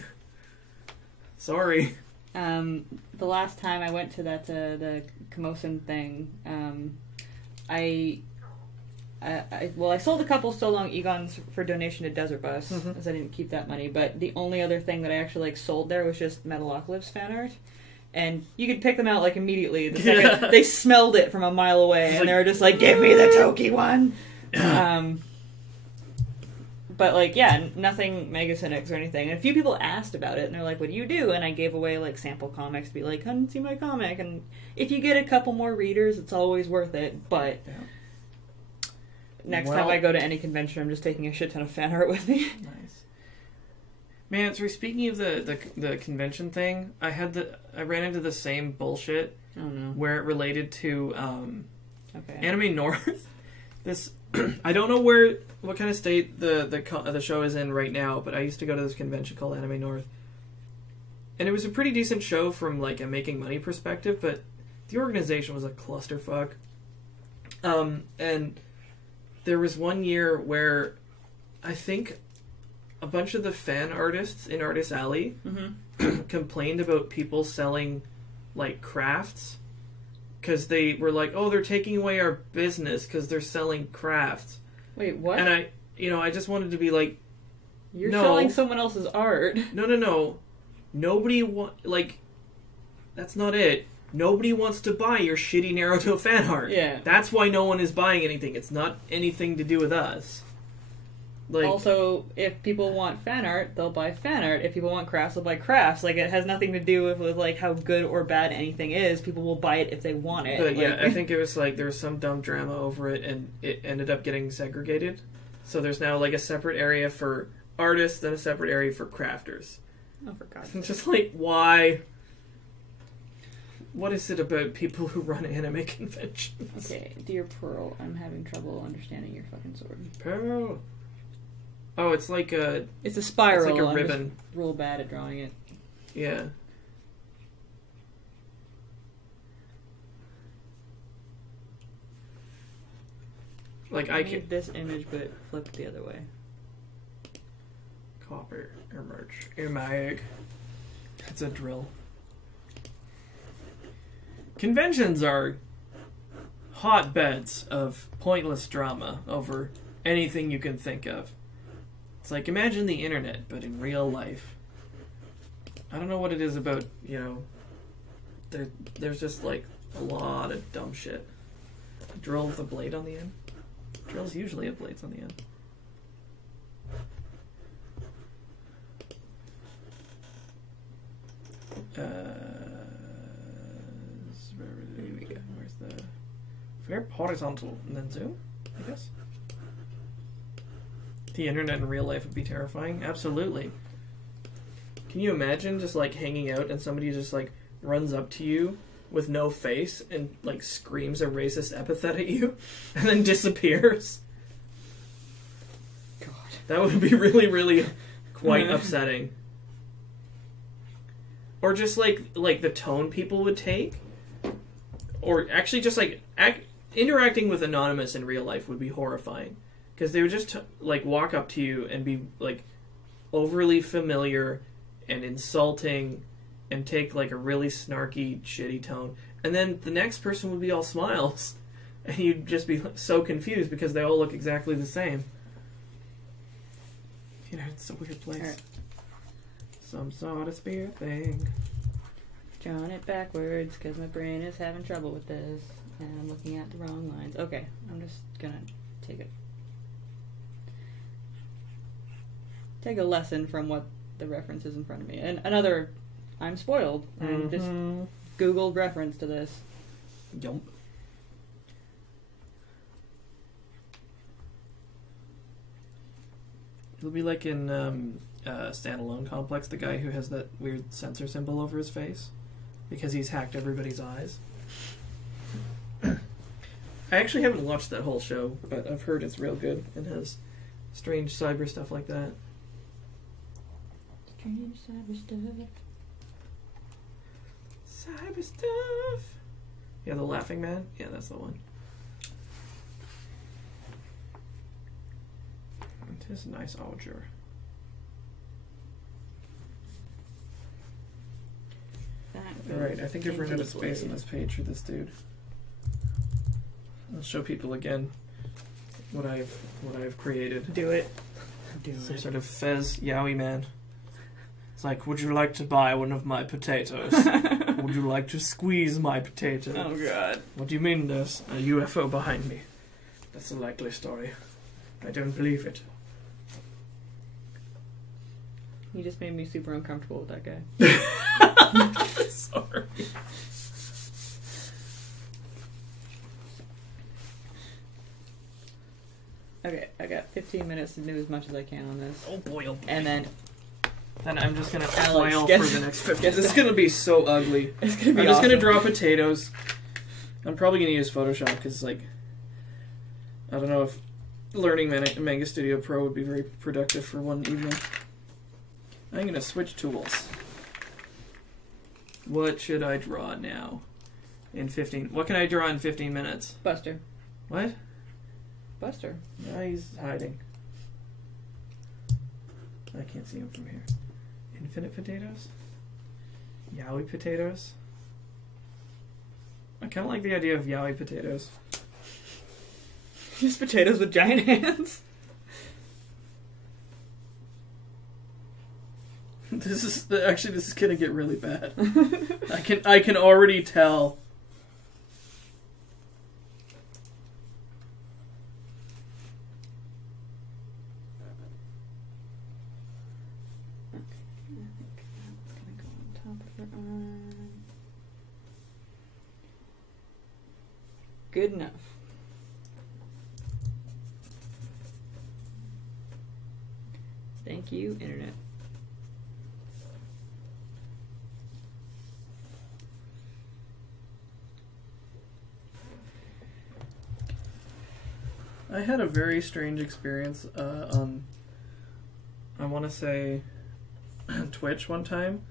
Sorry. The last time I went to that the Camosun thing, I sold a couple So Long Egons for donation to Desert Bus, as I didn't keep that money. But the only other thing that I actually like sold there was just Metalocalypse fan art, and you could pick them out like immediately the second they smelled it from a mile away, and they were just like, "Give me the Toki one." But, like, yeah, nothing Megacynics or anything. And a few people asked about it, and they're like, what do you do? And I gave away, like, sample comics to be like, come see my comic. And if you get a couple more readers, it's always worth it. But next time I go to any convention, I'm just taking a shit ton of fan art with me. Nice. Man, so speaking of the convention thing, I ran into the same bullshit. Oh, no. Where it related to Okay. Anime North. This... I don't know what kind of state the show is in right now, but I used to go to this convention called Anime North, and it was a pretty decent show from like a making money perspective, but the organization was a clusterfuck. And there was one year where I think a bunch of the fan artists in Artist Alley complained about people selling like crafts. Because they were like, oh, they're taking away our business because they're selling crafts. Wait, what? And I just wanted to be like, you're selling someone else's art. No. Nobody that's not it. Nobody wants to buy your shitty Naruto fan art. Yeah. That's why no one is buying anything. It's not anything to do with us. Like, also, if people want fan art, they'll buy fan art. If people want crafts, they'll buy crafts. Like, it has nothing to do with like how good or bad anything is. People will buy it if they want it. But yeah, I think it was like there was some dumb drama over it, and it ended up getting segregated. So there's now like a separate area for artists and a separate area for crafters. Oh, for God's sake. Just like, why? What is it about people who run anime conventions? Okay, dear Pearl, I'm having trouble understanding your fucking sword. Pearl. Oh, it's like a... It's a spiral. It's like a I'm ribbon. just real bad at drawing it. Yeah. Like, I need this image, but flipped the other way. Copper. Imag. That's a drill. Conventions are hotbeds of pointless drama over anything you can think of. It's like, imagine the internet, but in real life. I don't know what it is about, there's just, like, a lot of dumb shit. Drill with a blade on the end. Drills usually have blades on the end. Here we go. Where's the... Flip horizontal, and then zoom, I guess. The internet in real life would be terrifying. Absolutely. Can you imagine just like hanging out and somebody just like runs up to you with no face and like screams a racist epithet at you and then disappears? God. That would be really, really quite upsetting. Or just like the tone people would take. Or actually just like interacting with Anonymous in real life would be horrifying. Because they would just, like, walk up to you and be, like, overly familiar and insulting and take, like, a really snarky, shitty tone. And then the next person would be all smiles. And you'd just be so confused because they all look exactly the same. It's a weird place. Right. Some sort of spirit thing. Drawing it backwards because my brain is having trouble with this. And I'm looking at the wrong lines. Okay, I'm just gonna take a lesson from what the reference is in front of me. And another, I'm spoiled. I'm just Googled reference to this. Yump. It'll be like in Standalone Complex, the guy who has that weird censor symbol over his face because he's hacked everybody's eyes. I actually haven't watched that whole show, but I've heard it's real good and has strange cyber stuff like that. Strange cyber stuff. Cyber stuff. Yeah, the Laughing Man. Yeah, that's the one. It is a nice Alger. Alright, I think I've run out of space on this page for this dude. I'll show people again what I've created. Do it. Some sort of Fez Yowie man. It's like, would you like to buy one of my potatoes? Would you like to squeeze my potato? Oh god. What do you mean there's a UFO behind me? That's a likely story. I don't believe it. You just made me super uncomfortable with that guy. Sorry. Okay, I got 15 minutes to do as much as I can on this. Oh boy, oh boy. And then I'm just gonna Alex toil gets- for the next 50. This is gonna be so ugly. it's gonna be I'm just gonna awesome. draw potatoes. I'm probably gonna use Photoshop because, like, I don't know if learning Manga Studio Pro would be very productive for one evening. I'm gonna switch tools. What should I draw now? In 15. What can I draw in 15 minutes? Buster. What? Buster. No, he's hiding. I can't see him from here. Infinite potatoes? Yowie potatoes? I kind of like the idea of Yowie potatoes. Just potatoes with giant hands. This is gonna get really bad. I can already tell. Good enough. Thank you, Internet. I had a very strange experience on, I want to say, Twitch one time,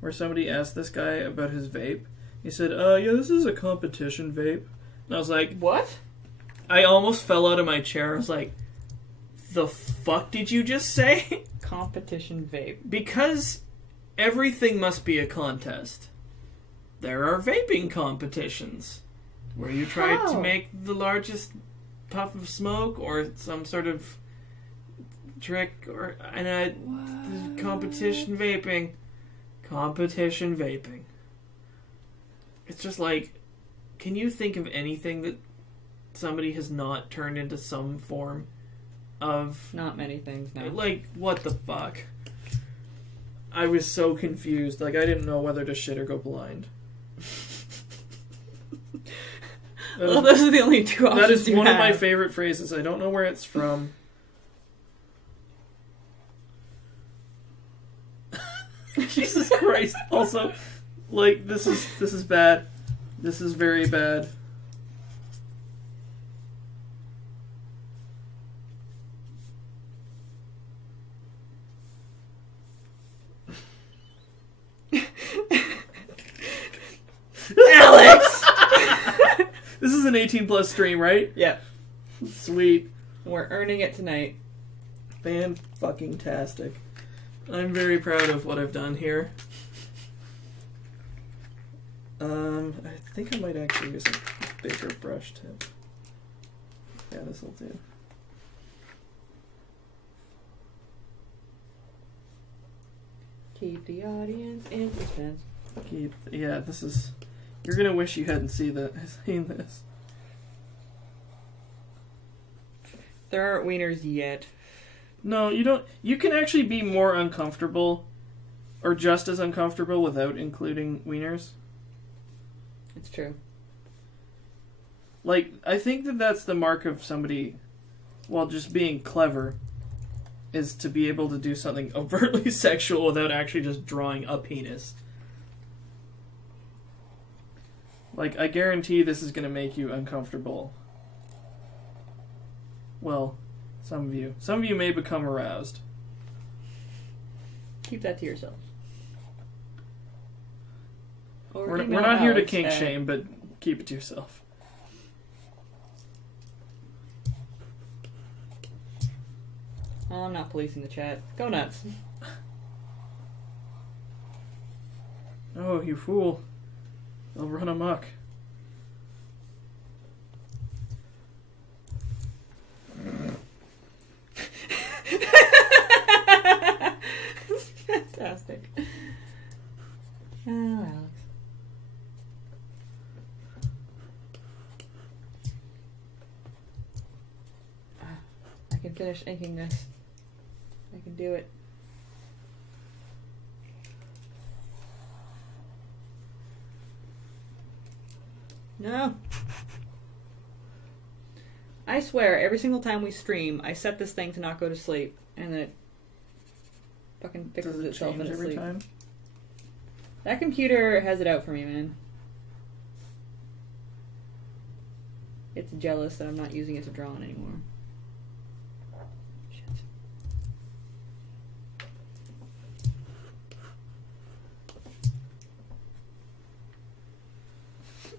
where somebody asked this guy about his vape. He said, yeah, this is a competition vape. And I was like, What? I almost fell out of my chair. I was like, the fuck did you just say? Competition vape. Because everything must be a contest. There are vaping competitions where you try to How? make the largest puff of smoke or some sort of trick or competition vaping. Competition vaping. It's just like, can you think of anything that somebody has not turned into some form of... Not many things now. Like, what the fuck? I was so confused. Like, I didn't know whether to shit or go blind. Well, those are the only two options. That is you one of have. my favorite phrases. I don't know where it's from. Jesus Christ. Also, like, this is bad. This is very bad. Alex! This is an 18+ stream, right? Yep. Sweet. We're earning it tonight. Fan-fucking-tastic. I'm very proud of what I've done here. I think I might actually use a bigger brush tip. Yeah, this'll do. Keep the audience in suspense. Yeah, this is... You're gonna wish you hadn't seen this. There aren't wieners yet. No, you don't... You can actually be more uncomfortable, or just as uncomfortable, without including wieners. It's true. Like, I think that that's the mark of somebody, while just being clever, is to be able to do something overtly sexual without actually just drawing a penis. Like, I guarantee this is going to make you uncomfortable. Well, some of you. Some of you may become aroused. Keep that to yourself. Or We're email not here to Alex kink at- shame, but keep it to yourself. Oh, I'm not policing the chat. Go nuts. Oh, you fool. They'll run amok. Fantastic. Oh, Alex. I can finish inking this. I can do it. No. I swear, every single time we stream, I set this thing to not go to sleep, and then it fucking fixes Does it itself change in every sleep. time? That computer has it out for me, man. It's jealous that I'm not using it to draw on anymore. Shit.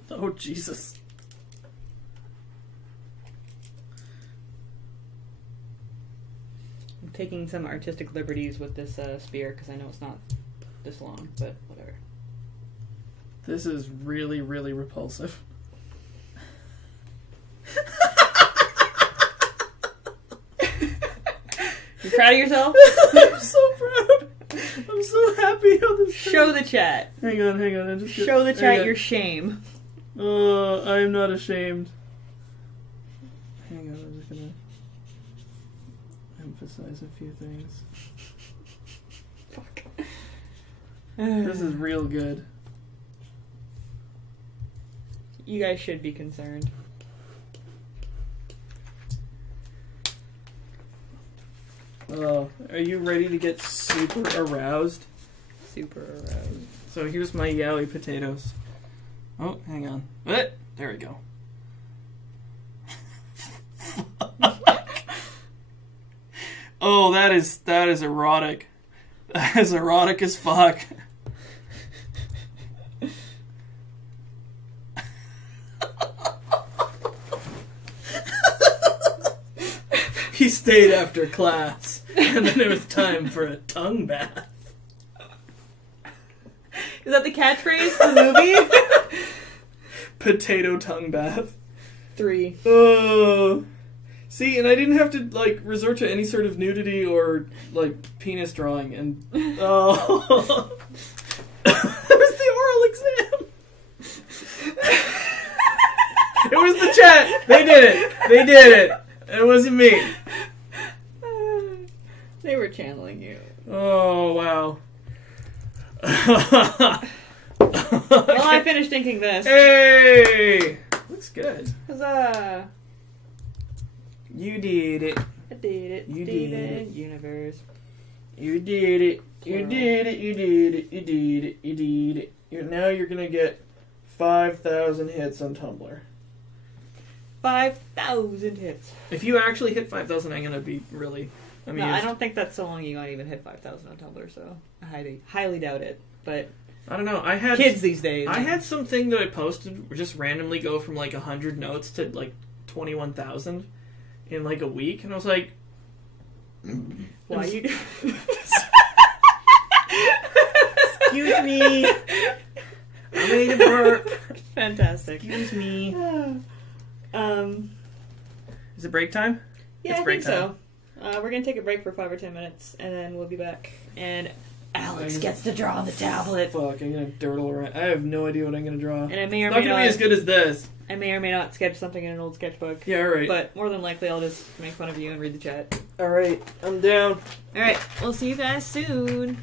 Oh, Jesus. I'm taking some artistic liberties with this spear because I know it's not this long, but whatever. This is really, really repulsive. You proud of yourself? I'm so proud. I'm so happy how this Show the chat. Hang on. I just Show the hang chat on. your shame. Oh, I'm not ashamed. Hang on, I'm just gonna emphasize a few things. Fuck. This is real good. You guys should be concerned. Are you ready to get super aroused? Super aroused. So here's my yaoi potatoes. Oh, hang on. There we go. Oh, that is erotic. That is erotic as fuck. He stayed after class, and then it was time for a tongue bath. Is that the catchphrase for the movie? Potato tongue bath. 3. Oh. See, and I didn't have to, like, resort to any sort of nudity or, like, penis drawing, and... Oh. That was the oral exam! It was the chat! They did it! It wasn't me. They were channeling you. Oh, wow. Well, I finished inking this. Hey! Looks good. Huzzah! You did it. I did it. You Steven did it. Universe. You did it. You Plural. did it. You did it. You did it. You did it. Now you're gonna get 5,000 hits on Tumblr. 5,000 hits. If you actually hit 5,000, I'm gonna be really amused. No, I don't think that's so long you might even hit 5,000 on Tumblr, so I highly doubt it. But I don't know. I had kids these days. I had something that I posted just randomly go from like 100 notes to like 21,000 in like a week, and I was like, Why you? "Excuse me, I made it work. Fantastic. Excuse me." Um. Is it break time? Yeah, It's I break think so. We're gonna take a break for 5 or 10 minutes, and then we'll be back. And Alex gets to draw on the tablet. Fuck, I'm gonna dirtle around. I have no idea what I'm gonna draw. And I may or It's not may gonna not. be as good as this. I may or may not sketch something in an old sketchbook. Yeah, alright. But more than likely, I'll just make fun of you and read the chat. Alright, I'm down. All right, we'll see you guys soon.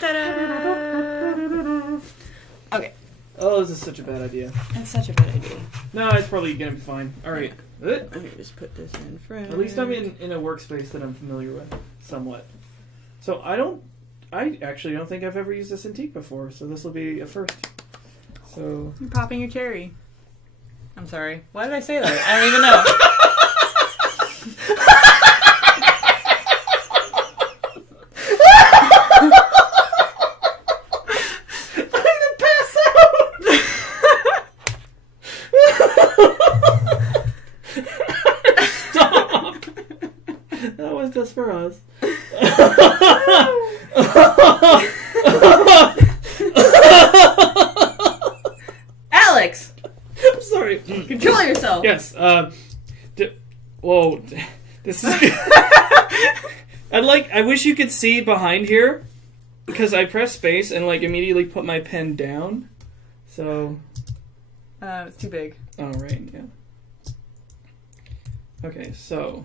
Ta-da! Okay. Oh, this is such a bad idea. That's such a bad idea. No, it's probably gonna be fine. Alright. Let me just put this in front. At least I'm in a workspace that I'm familiar with, somewhat. So I actually don't think I've ever used a Cintiq before, so this will be a first. So You're popping your cherry. I'm sorry. Why did I say that? I don't even know. Stop! That was just for us. Alex! I'm sorry. Control yourself! Yes, whoa. This is I wish you could see behind here, because I pressed space and like immediately put my pen down. So it's too big. oh right, yeah. Okay, so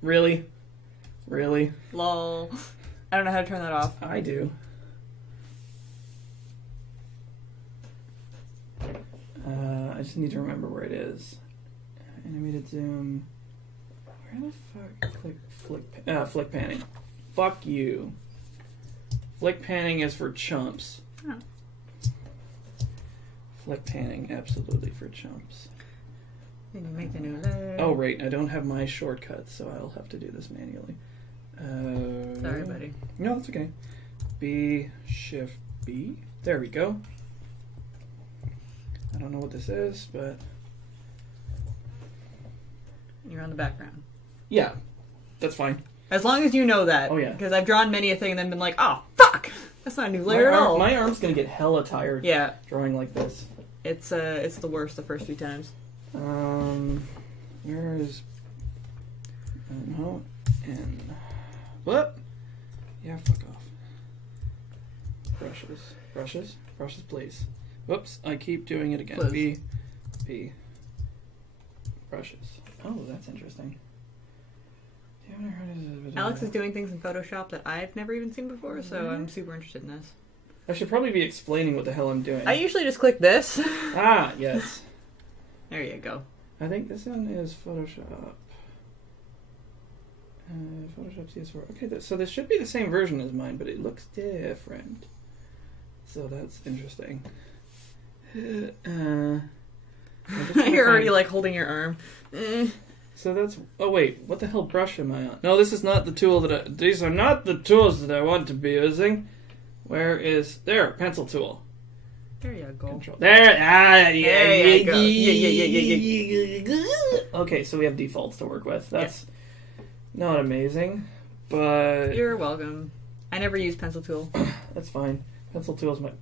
really? Lol. I don't know how to turn that off. I do. I just need to remember where it is. Animated zoom. Where the fuck? Flick panning. Fuck you. Flick panning is for chumps. Oh. Flick panning, absolutely for chumps. Then you make the new layer. Oh, right. I don't have my shortcuts, so I'll have to do this manually. Sorry, buddy. No, that's okay. B, Shift, B. There we go. I don't know what this is, but... You're on the background. yeah, that's fine. As long as you know that. Oh, yeah. Because I've drawn many a thing and then been like, oh, fuck! That's not a new layer at all. My arm's gonna get hella tired Yeah. drawing like this. It's the worst the first few times. Where is... no, and... what? Yeah, fuck off. Brushes, please. Whoops, I keep doing it again. Close. B. Brushes. Oh, that's interesting. Alex is doing things in Photoshop that I've never even seen before, so I'm super interested in this. I should probably be explaining what the hell I'm doing. I usually just click this. Ah, yes. There you go. I think this one is Photoshop. Photoshop CS4. Okay, so this should be the same version as mine, but it looks different. So that's interesting. You're already like holding your arm. So that's... oh wait, what the hell brush am I on? No, this is not the tool that I... these are not the tools that I want to be using. Where is... there, pencil tool. There you go. Control. There, There you go. Yeah. Okay, so we have defaults to work with. That's not amazing, but... You're welcome. I never use pencil tool. that's fine. Pencil tool's my...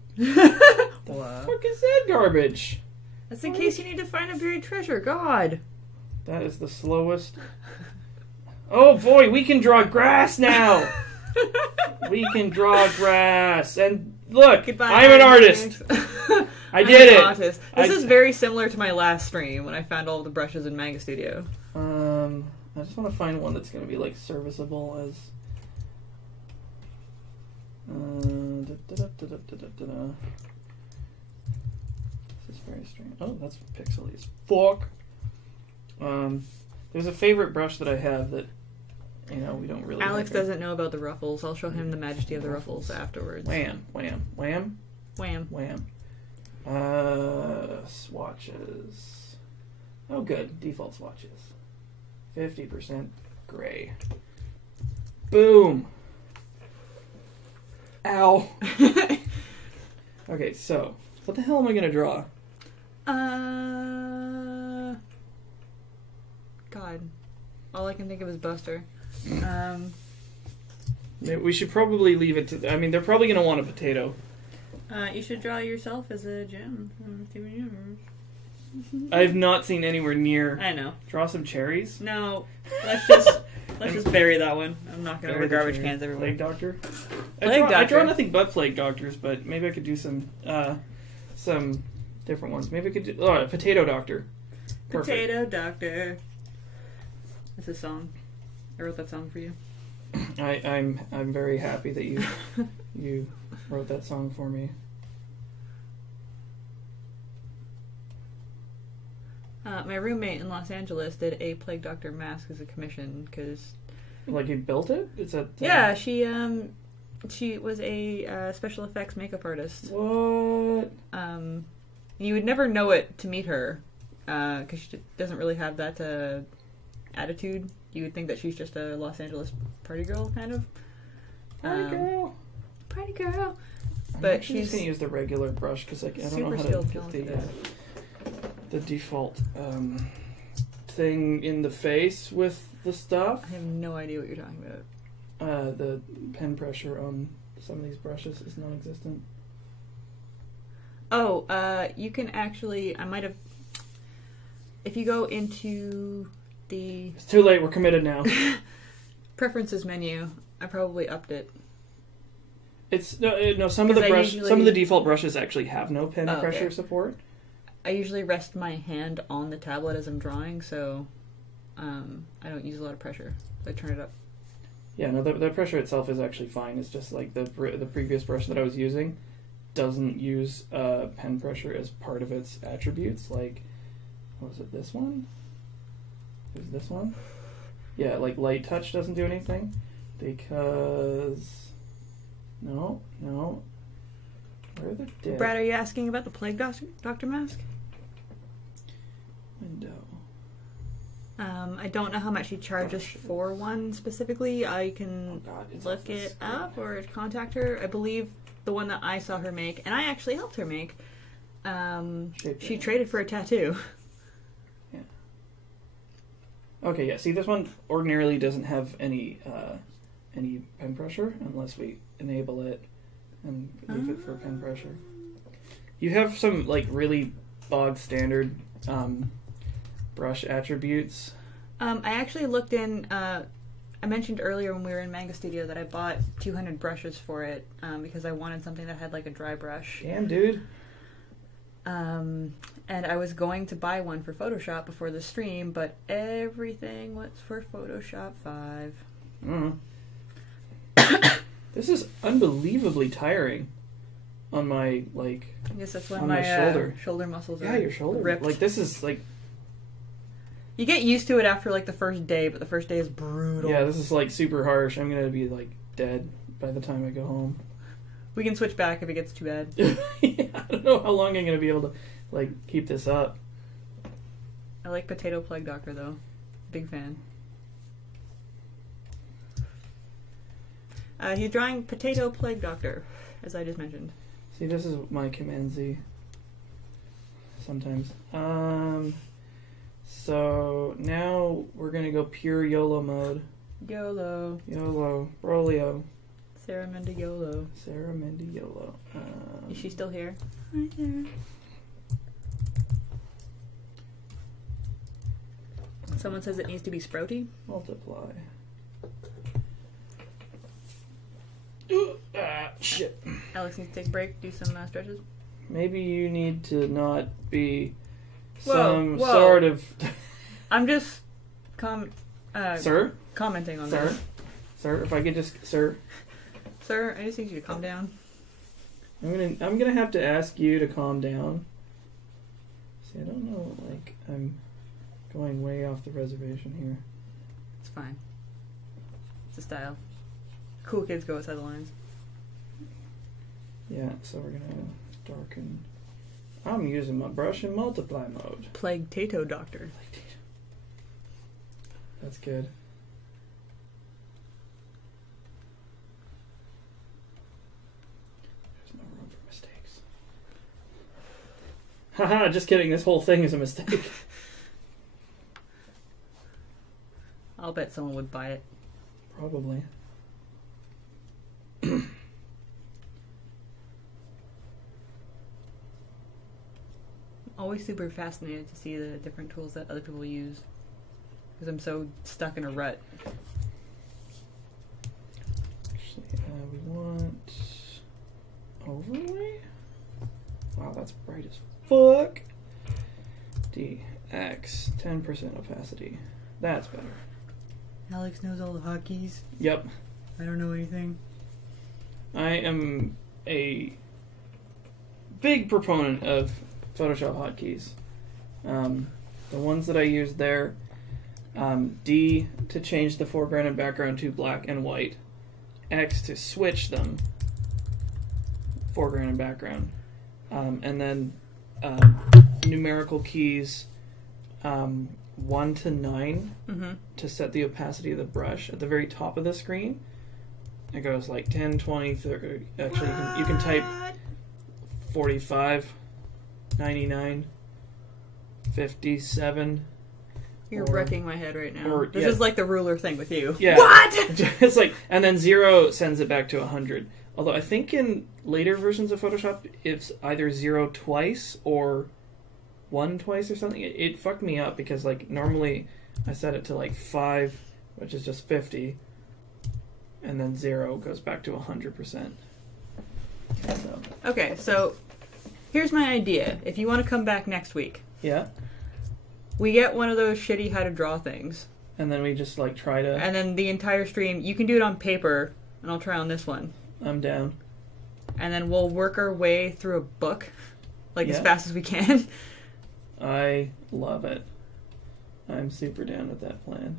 What? fuck is that garbage? That's in case you need to find a buried treasure. God. That is the slowest. Oh boy, we can draw grass now. We can draw grass, and look, Goodbye, I'm an artist. I did it. Artist. This is very similar to my last stream when I found all the brushes in Manga Studio. I just want to find one that's going to be like serviceable as. This is very strange. Oh, that's pixely as fuck. There's a favorite brush that I have that, you know, we don't really... Alex doesn't know about the ruffles. I'll show him the majesty of the ruffles afterwards. Wham, wham, wham, Wham. wham. Swatches. Oh, good. Default swatches. 50% gray. Boom. Ow. Okay, so, what the hell am I going to draw? God. All I can think of is Buster. We should probably leave it to... I mean, they're probably going to want a potato. You should draw yourself as a gem. I've not seen anywhere near... I know. Draw some cherries? No. Let's just bury that one. I'm not going to wear garbage cans everywhere. Plague Doctor? Plague Doctor. I draw nothing but Plague Doctors, but maybe I could do some different ones. Maybe I could do... oh, Potato Doctor. Perfect. Potato Doctor. That's a song. I wrote that song for you. I'm very happy that you wrote that song for me. My roommate in Los Angeles did a Plague Doctor mask as a commission because. Like you built it? It's a Yeah, she was a special effects makeup artist. What? You would never know it to meet her because she doesn't really have that attitude. You would think that she's just a Los Angeles party girl, kind of. Party girl. Party girl. I'm But she's just gonna use the regular brush because like I don't know how to get the default thing in the face with the stuff. I have no idea what you're talking about. The pen pressure on some of these brushes is non-existent. Oh, you can actually. I might have. If you go into the. It's too late. We're committed now. Preferences menu. I probably upped it. It's no. Some of the default brushes actually have no pen pressure support. I usually rest my hand on the tablet as I'm drawing, so I don't use a lot of pressure. So I turn it up. Yeah, no, the pressure itself is actually fine. It's just like the previous brush that I was using doesn't use pen pressure as part of its attributes. Like, what was it? This one? Is this one? Yeah, like light touch doesn't do anything because no. Where are the dicks? Brad, are you asking about the Plague Doctor mask? Window. I don't know how much he charges for one specifically. I can look it up or contact her. I believe the one that I saw her make, and I actually helped her make, she traded for a tattoo. Yeah. Okay, yeah. See, this one ordinarily doesn't have any pen pressure unless we enable it and leave it for pen pressure. You have some like really bog standard brush attributes. I actually looked in. I mentioned earlier when we were in Manga Studio that I bought 200 brushes for it because I wanted something that had like a dry brush. Damn, dude. And I was going to buy one for Photoshop before the stream, but everything was for Photoshop 5. This is unbelievably tiring on my I guess that's when on my shoulder muscles are your shoulder ripped. Like this is like. You get used to it after like the first day, but the first day is brutal. Yeah, this is like super harsh. I'm gonna be like dead by the time I go home. We can switch back if it gets too bad. Yeah, I don't know how long I'm gonna be able to like keep this up. I like Potato Plague Doctor though. Big fan. He's drawing Potato Plague Doctor, as I just mentioned. See, this is my Command Z. Sometimes. So now we're gonna go pure YOLO mode. YOLO. Brolio. Sarah Mendy-YOLO. Is she still here? Right there. Someone says it needs to be sprouty. Multiply. Shit. Alex needs to take a break, do some stretches. Maybe you need to not be Whoa. sort of... I'm just Sir? commenting on this. Sir, if I could just... Sir, I just need you to calm down. I'm gonna have to ask you to calm down. See, I don't know, like, I'm going way off the reservation here. It's fine. It's a style. Cool kids go outside the lines. Yeah, so we're gonna darken. I'm using my brush in multiply mode. Plague Tato Doctor. That's good. There's no room for mistakes. Haha, just kidding, this whole thing is a mistake. I'll bet someone would buy it. Probably. Always super fascinated to see the different tools that other people use because I'm so stuck in a rut. Actually, we want overlay. Wow, that's bright as fuck. DX 10% opacity. That's better. Alex knows all the hotkeys. Yep. I don't know anything. I am a big proponent of Photoshop hotkeys. The ones that I use there, D to change the foreground and background to black and white, X to switch them, foreground and background, and then numerical keys 1 to 9 to set the opacity of the brush at the very top of the screen. It goes like 10, 20, 30. Actually, you can type 45, 99, 57. You're wrecking my head right now. This yeah. is like the ruler thing with you. Yeah. What? It's like, and then 0 sends it back to 100. Although I think in later versions of Photoshop, it's either 0 twice or 1 twice or something. It fucked me up because like normally I set it to like 5, which is just 50, and then 0 goes back to 100%. So. Okay, so here's my idea. If you want to come back next week, Yeah. we get one of those shitty how to draw things. And then we just like try to... And then the entire stream, you can do it on paper, and I'll try on this one. I'm down. And then we'll work our way through a book, like as Yeah. fast as we can. I love it. I'm super down with that plan.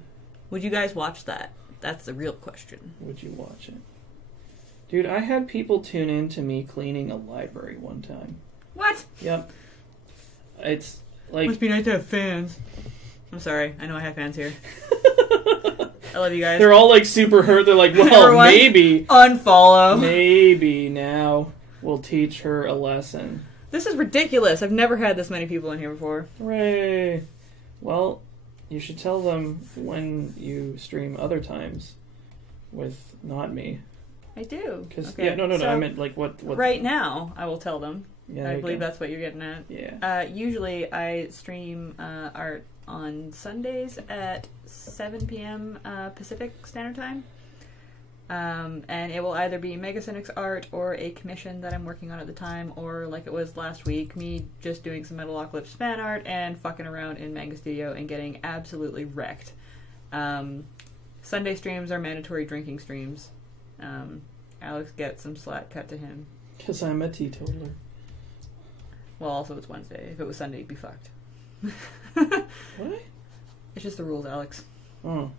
Would you guys watch that? That's the real question. Would you watch it? Dude, I had people tune in to me cleaning a library one time. What? Yep. It's like... Must be nice to have fans. I'm sorry. I know I have fans here. I love you guys. They're all like super hurt. They're like, well, Everyone, maybe... unfollow. Maybe now we'll teach her a lesson. This is ridiculous. I've never had this many people in here before. Hooray. Well, you should tell them when you stream other times with not me. I do. Okay. Yeah, no. So, I meant like what... Right now, I will tell them. Yeah, I believe that's what you're getting at. Yeah. Usually, I stream art on Sundays at 7 p.m. Pacific Standard Time. And it will either be Megacynics art or a commission that I'm working on at the time, or like it was last week, me just doing some Metalocalypse fan art and fucking around in Manga Studio and getting absolutely wrecked. Sunday streams are mandatory drinking streams. Alex gets some slack cut to him. Because I'm a teetotaler. Well, also it's Wednesday. If it was Sunday, you'd be fucked. What? It's just the rules, Alex. Oh.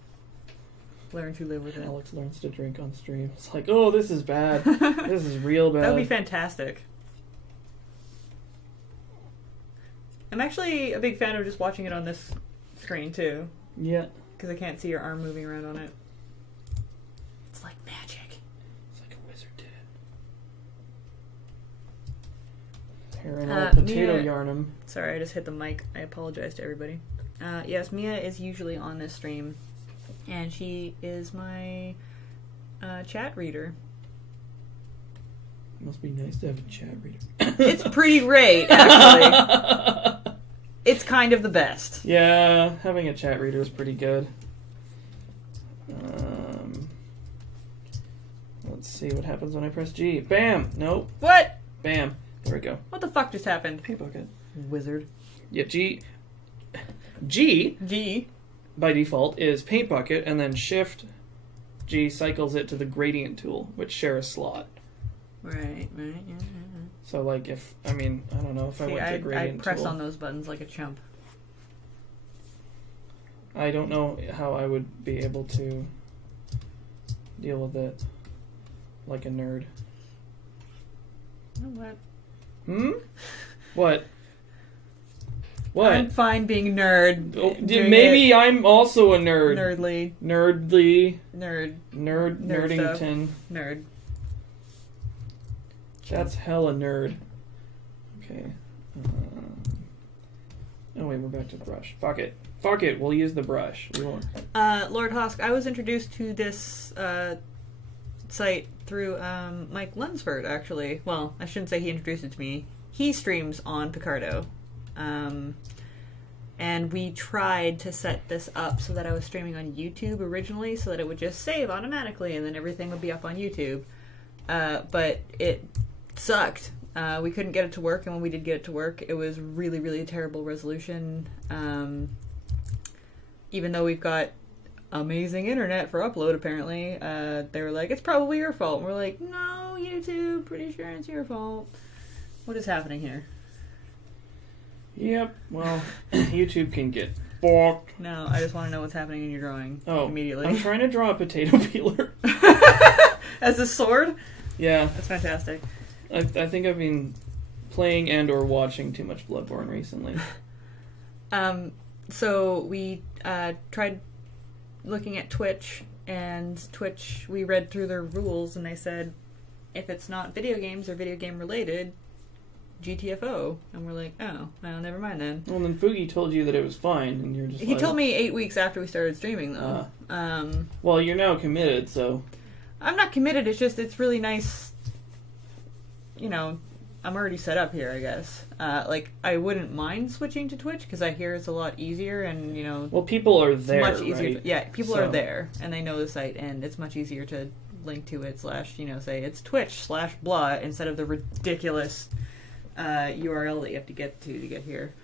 Learn to live with it. Alex learns to drink on stream. It's like, oh, this is bad. This is real bad. That would be fantastic. I'm actually a big fan of just watching it on this screen, too. Yeah. Because I can't see your arm moving around on it. It's like magic. It's like a wizard did it. Hair and all potato yarnum. Sorry, I just hit the mic. I apologize to everybody. Yes, Mia is usually on this stream. And she is my chat reader. Must be nice to have a chat reader. It's pretty great, actually. It's kind of the best. Yeah, having a chat reader is pretty good. Let's see what happens when I press G. Bam! Nope. What? Bam. There we go. What the fuck just happened? Paint bucket. Wizard. Yeah, G by default is paint bucket, and then Shift G cycles it to the gradient tool, which share a slot. Right, yeah. So, like, if, I mean, I don't know if I went to gradient I press tool. on those buttons like a chump. I don't know how I would be able to deal with it like a nerd. You know what? What? What? I'm fine being a nerd. Maybe I'm also a nerd. Nerdly. Nerdington. Nerd. That's hella nerd. Okay. Oh wait, we're back to the brush. Fuck it. We'll use the brush. We won't. Lord Hosk, I was introduced to this site through Mike Lunsford, actually. Well, I shouldn't say he introduced it to me. He streams on Picardo. And we tried to set this up so that I was streaming on YouTube originally, so that it would just save automatically and then everything would be up on YouTube. But it sucked. We couldn't get it to work, and when we did get it to work, it was really, really terrible resolution. Even though we've got amazing internet for upload, apparently. They were like, it's probably your fault. And we're like, no, YouTube, pretty sure it's your fault. What is happening here? Yep, well, YouTube can get fucked. No, I just want to know what's happening in your drawing immediately. I'm trying to draw a potato peeler. As a sword? Yeah. That's fantastic. I think I've been playing and or watching too much Bloodborne recently. So we tried looking at Twitch, and Twitch, we read through their rules, and they said, if it's not video games or video game related, GTFO. And we're like, oh, well, never mind then. Well, then Fugi told you that it was fine, and you're just He told me 8 weeks after we started streaming, though. Well, you're now committed, so... I'm not committed, it's really nice, you know, I'm already set up here, I guess. I wouldn't mind switching to Twitch, because I hear it's a lot easier, and, you know... Well, people are there, much easier right? Yeah, people are there, and they know the site, and it's much easier to link to it, say it's Twitch/blah, instead of the ridiculous URL that you have to get here.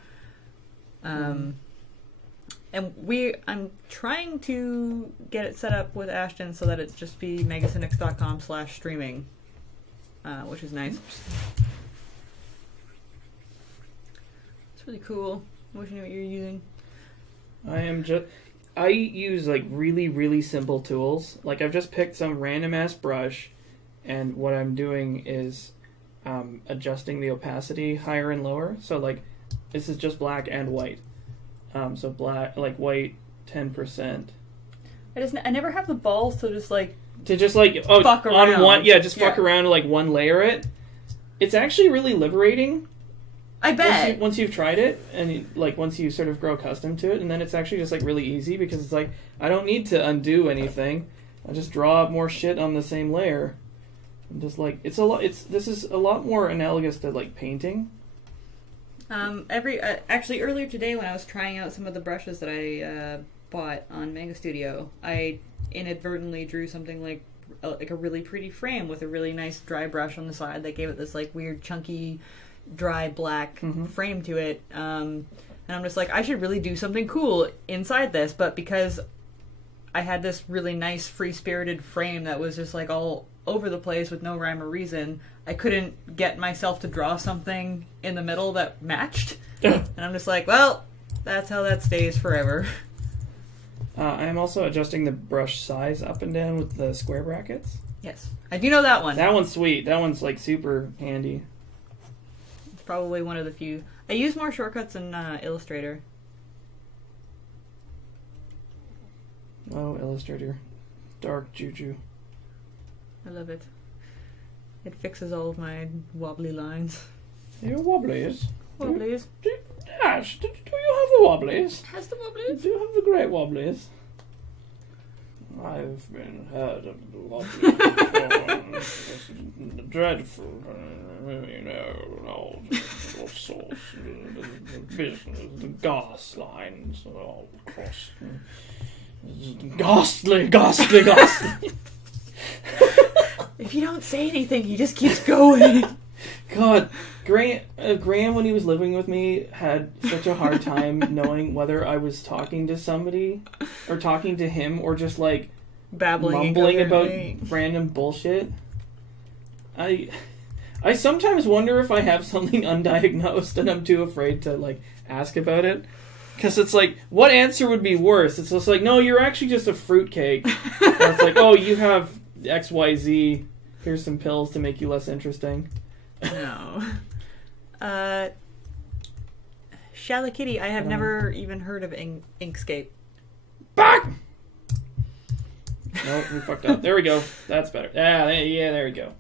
And I'm trying to get it set up with Ashton so that it's just be megacynics.com/streaming, which is nice. It's really cool. I wish I knew what you're using. I use really, really simple tools. Like, I've just picked some random ass brush, and what I'm doing is adjusting the opacity higher and lower. So this is just black and white. So black, white, 10%. I never have the balls to just fuck around. On one, fuck around one layer it. It's actually really liberating. I bet. Once you've tried it, and once you sort of grow accustomed to it, and then it's actually just really easy, because it's I don't need to undo anything. I just draw more shit on the same layer. And just this is a lot more analogous to painting. Actually earlier today when I was trying out some of the brushes that I bought on Manga Studio, I inadvertently drew something like a really pretty frame with a really nice dry brush on the side that gave it this weird chunky dry black frame to it. And I'm just I should really do something cool inside this, but because I had this really nice free-spirited frame that was just all over the place with no rhyme or reason, I couldn't get myself to draw something in the middle that matched. And I'm just well, that's how that stays forever. I am also adjusting the brush size up and down with the square brackets. Yes. I do know that one. That one's sweet. That one's super handy. It's probably one of the few. I use more shortcuts in Illustrator. Oh, Illustrator. Dark juju. I love it. It fixes all of my wobbly lines. Your wobblies? Wobblies. Ash, do you have the wobblies? Has the wobblies? Do you have the great wobblies? I've been heard of the wobblies. It's dreadful. All sorts. The business, the gas lines all crossed. Ghastly. If you don't say anything, he just keeps going. God, Graham, when he was living with me, had such a hard time knowing whether I was talking to somebody, or talking to him, or just mumbling about random bullshit. I sometimes wonder if I have something undiagnosed and I'm too afraid to ask about it. Because it's what answer would be worse? It's just no, you're actually just a fruitcake. Or it's oh, you have XYZ. Here's some pills to make you less interesting. No. Shala Kitty, I have never even heard of Inkscape. Back! No, we fucked up. There we go. That's better. Yeah, there we go.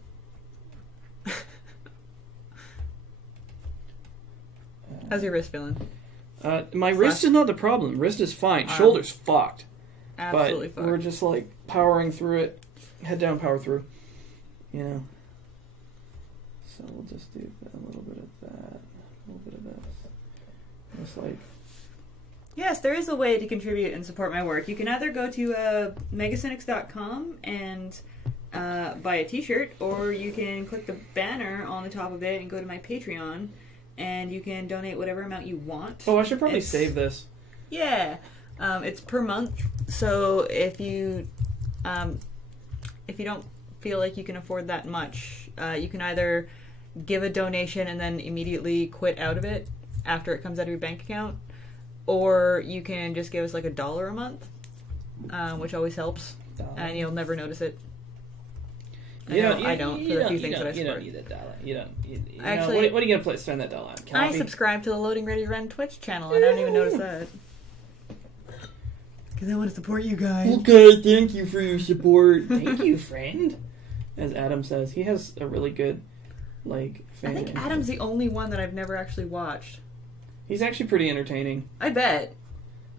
How's your wrist feeling? My wrist is not the problem. Wrist is fine. Shoulder's fucked. Absolutely but fucked. We're just powering through it. Head down, power through. So we'll just do a little bit of that. A little bit of this. Just Yes, there is a way to contribute and support my work. You can either go to megacynics.com and buy a t-shirt, or you can click the banner on the top of it and go to my Patreon, and you can donate whatever amount you want. Oh, I should probably save this. Yeah. It's per month, so if you don't feel like you can afford that much, you can either give a donation and then immediately quit out of it after it comes out of your bank account, or you can just give us like $1 a month, which always helps, and you'll never notice it. I don't for the few things that I support. You don't need $1. You don't. Actually, what are you gonna spend that $1 on? Coffee? I subscribe to the Loading Ready Run Twitch channel, and I don't even notice that. Because I want to support you guys. Okay, thank you for your support. Thank you, friend. As Adam says, he has a really good, fan. I think Adam's the only one that I've never actually watched. He's actually pretty entertaining. I bet.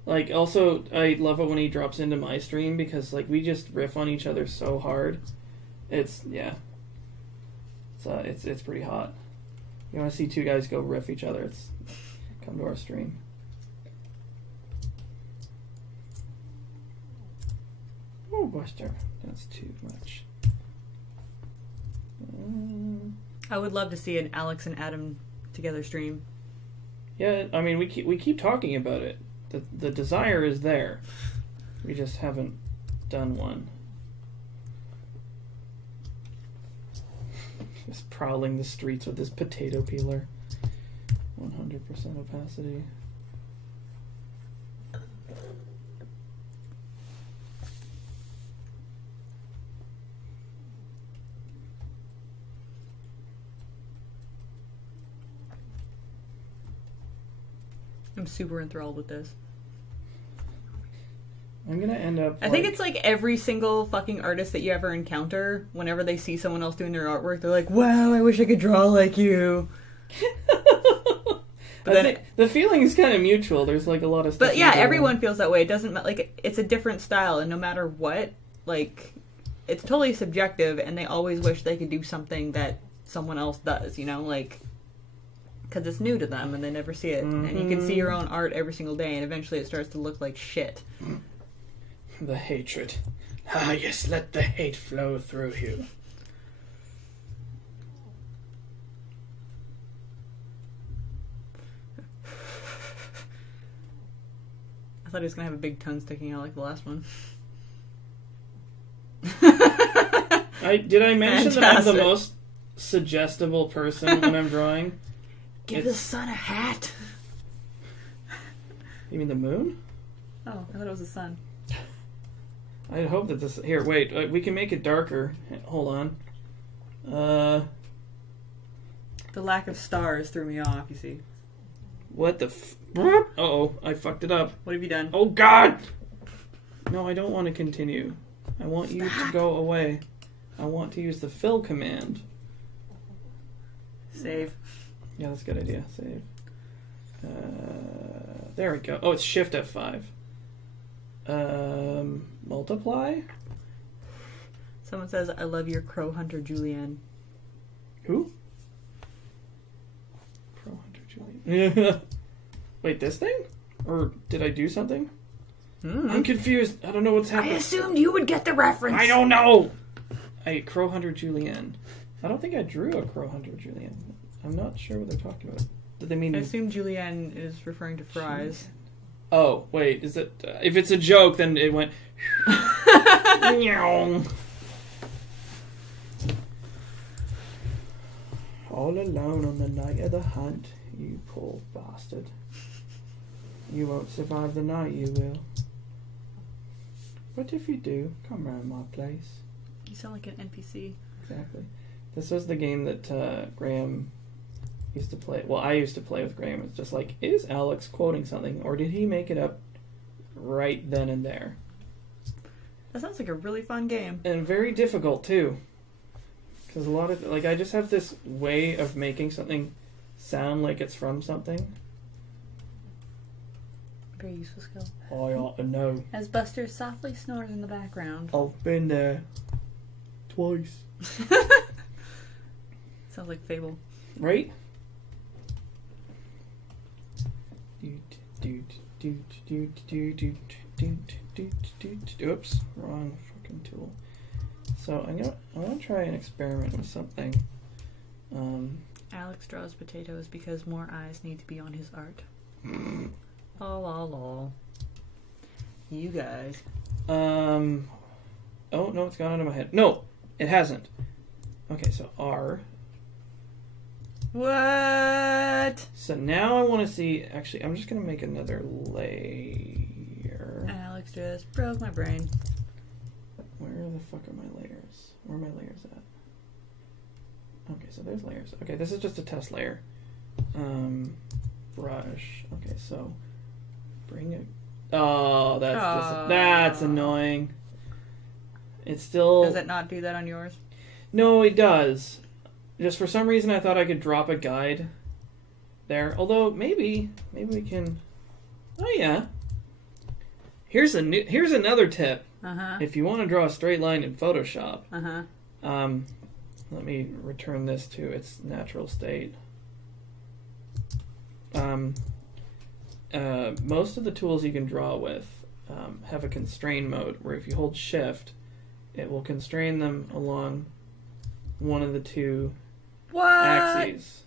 Also, I love it when he drops into my stream because, we just riff on each other so hard. It's pretty hot. You want to see two guys go riff each other? Come to our stream. Oh, Buster, that's too much. I would love to see an Alex and Adam together stream. Yeah, I mean, we keep talking about it. The desire is there. We just haven't done one. Just prowling the streets with this potato peeler. 100% opacity. I'm super enthralled with this. I'm gonna end up. I think it's like every single fucking artist that you ever encounter, whenever they see someone else doing their artwork, they're like, wow, I wish I could draw like you. But I think the feeling is kind of mutual. There's a lot of stuff. But yeah, everyone feels that way. It doesn't it's a different style, and no matter what, it's totally subjective, and they always wish they could do something that someone else does, because it's new to them and they never see it. Mm-hmm. And you can see your own art every single day, and eventually it starts to look like shit. The hatred. Ah, yes, let the hate flow through you. I thought he was going to have a big tongue sticking out like the last one. Did I mention that I'm the most suggestible person when I'm drawing? Give the sun a hat. You mean the moon? Oh, I thought it was the sun. I hope that this... Here, wait. We can make it darker. Hold on. The lack of stars threw me off, you see. What the Uh-oh, I fucked it up. What have you done? Oh, God! No, I don't want to continue. I want you to go away. I want to use the fill command. Save. Yeah, that's a good idea. Save. There we go. Oh, it's Shift F5. Multiply? Someone says, I love your crow hunter, Julianne. Who? Crow hunter, Julianne. Wait, this thing? Or did I do something? I'm confused. I don't know what's happening. I assumed you would get the reference. I don't know! Crow hunter, Julianne. I don't think I drew a crow hunter, Julianne. I'm not sure what they're talking about. Did they mean... I assume Julianne is referring to fries. Julianne. Oh, wait, is it... if it's a joke, then it went... All alone on the night of the hunt, you poor bastard. You won't survive the night, you will. What if you do? Come round my place. You sound like an NPC. Exactly. This was the game that Graham used to play. Well, I used to play with Graham. It's just like, is Alex quoting something, or did he make it up right then and there? That sounds like a really fun game. And very difficult, too. Because a lot of... I just have this way of making something sound like it's from something. Very useful skill. I ought to know. As Buster softly snores in the background. I've been there. Twice. Sounds like Fable. Right? Oops, wrong fucking tool. So I want to try and experiment with something. Alex draws potatoes because more eyes need to be on his art. Lol. You guys. Oh, no, it's gone out of my head. No, it hasn't. Okay, so R. What? So now I want to see... Actually, I'm just going to make another layer. Alex just broke my brain. Where the fuck are my layers? Where are my layers at? Okay, so there's layers. Okay, this is just a test layer. Brush. Okay, so bring it. Oh, that's annoying. It's still. Does it not do that on yours? No, it does. Just for some reason, I thought I could drop a guide there. Although maybe we can. Oh yeah. Here's another tip. If you want to draw a straight line in Photoshop, let me return this to its natural state. Most of the tools you can draw with have a constrain mode, where if you hold Shift, it will constrain them along one of the two axes.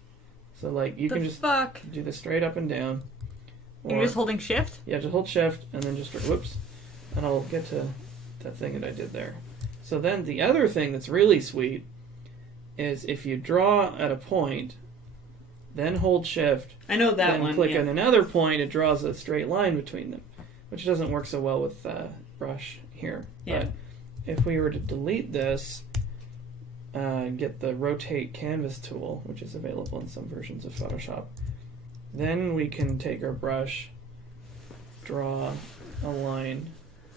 So like you can just do this straight up and down. You're just holding Shift? Yeah, just hold Shift and then just whoops, and I'll get to that thing that I did there. So then the other thing that's really sweet is if you draw at a point, then hold Shift. I know that then one. Click on another point, it draws a straight line between them, which doesn't work so well with brush here. Yeah. But if we were to delete this, get the rotate canvas tool, which is available in some versions of Photoshop, then we can take our brush, draw a line,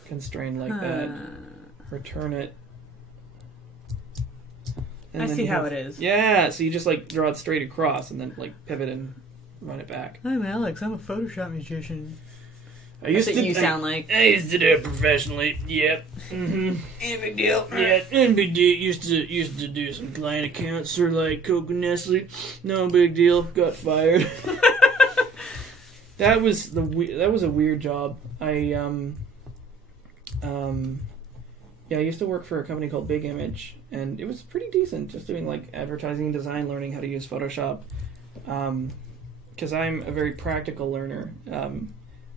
constrain like that, return it. I see how it is. Yeah, so you just like draw it straight across and then like pivot and run it back. I'm Alex, I'm a Photoshop musician. I used to do it professionally. Yep. Mm-hmm. Ain't big deal. Yeah, ain't big deal. Used to do some client accounts for like Coke and Nestle. No big deal. Got fired. That was a weird job. I used to work for a company called Big Image, and it was pretty decent, just doing like advertising and design, learning how to use Photoshop. Because I'm a very practical learner.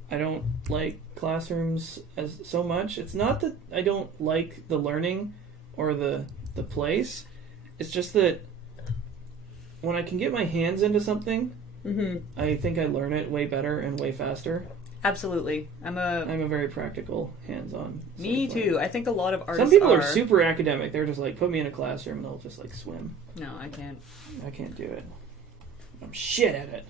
I don't like classrooms so much. It's not that I don't like the learning or the place. It's just that when I can get my hands into something, I think I learn it way better and way faster. Absolutely. I'm a very practical, hands-on. Me too. I think a lot of artists Some people are super academic. They're just like, put me in a classroom and they'll just like swim. No, I can't. I can't do it. I'm shit at it.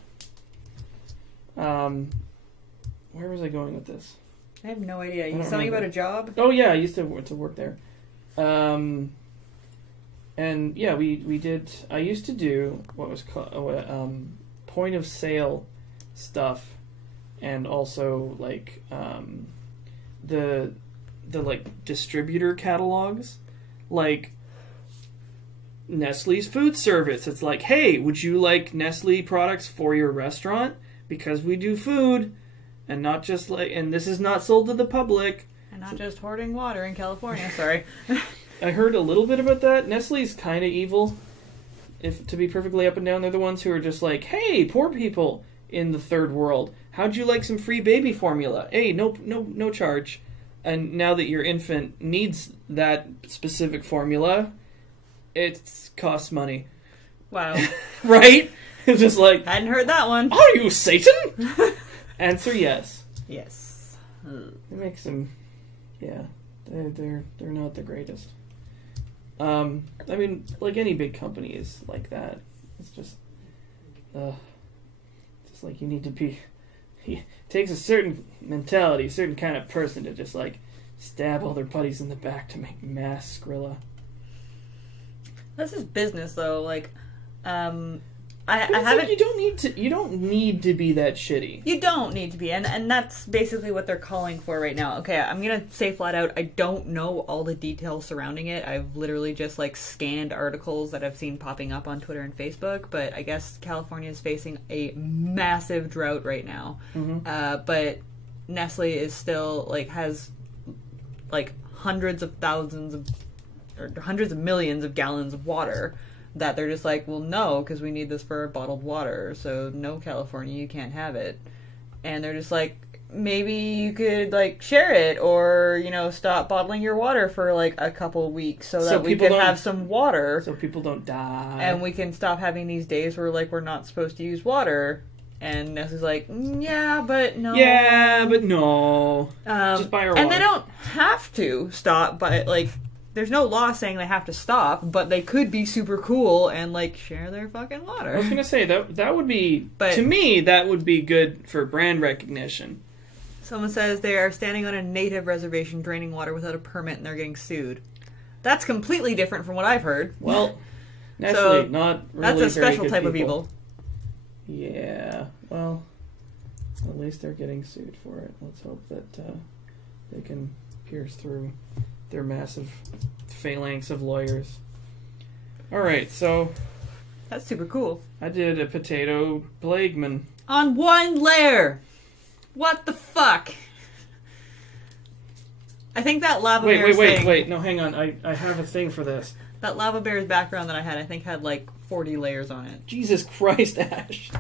Where was I going with this? I have no idea. You something about a job? Oh yeah, I used to work there. And yeah, we did. I used to do what was called point of sale stuff, and also like the like distributor catalogs, like Nestle's food service. It's like, hey, would you like Nestle products for your restaurant? Because we do food, and not just like, and this is not sold to the public. And not just hoarding water in California. Sorry. I heard a little bit about that. Nestle's kind of evil. If to be perfectly up and down, they're the ones who are just like, hey, poor people in the third world, how'd you like some free baby formula? Hey, no charge. And now that your infant needs that specific formula, it costs money. Wow. Right? It's just like, hadn't heard that one. Are you Satan? Answer yes. Yes. It makes them, yeah, they're not the greatest. I mean, like any big company is like that. It's just like you need to be. It takes a certain mentality, a certain kind of person to just like stab all their buddies in the back to make mass Skrilla. This is business, though. Like, I haven't. like you don't need to be that shitty. You don't need to be, and that's basically what they're calling for right now. Okay, I'm gonna say flat out, I don't know all the details surrounding it. I've literally just like scanned articles that I've seen popping up on Twitter and Facebook. But I guess California is facing a massive drought right now. But Nestle is still like has like hundreds of millions of gallons of water. That they're just like, well, no, because we need this for bottled water. So no, California, you can't have it. And they're just like, maybe you could, like, share it, or, you know, stop bottling your water for, like, a couple weeks so that we can have some water. So people don't die. And we can stop having these days where, like, we're not supposed to use water. And Nessa's like, yeah, but no. Yeah, but no. Just buy our water. And they don't have to stop, but, like, there's no law saying they have to stop, but they could be super cool and, like, share their fucking water. I was going to say, that would be, to me, that would be good for brand recognition. Someone says they are standing on a native reservation draining water without a permit and they're getting sued. That's completely different from what I've heard. Well, Nestle, not really that's a special very good type people. of evil. Yeah, well, at least they're getting sued for it. Let's hope that they can pierce through their massive phalanx of lawyers. Alright, so... That's super cool. I did a potato plagueman. On one layer! What the fuck? I think that lava bear's Wait, no, hang on. I have a thing for this. That lava bear's background that I had, I think, had like 40 layers on it. Jesus Christ, Ash.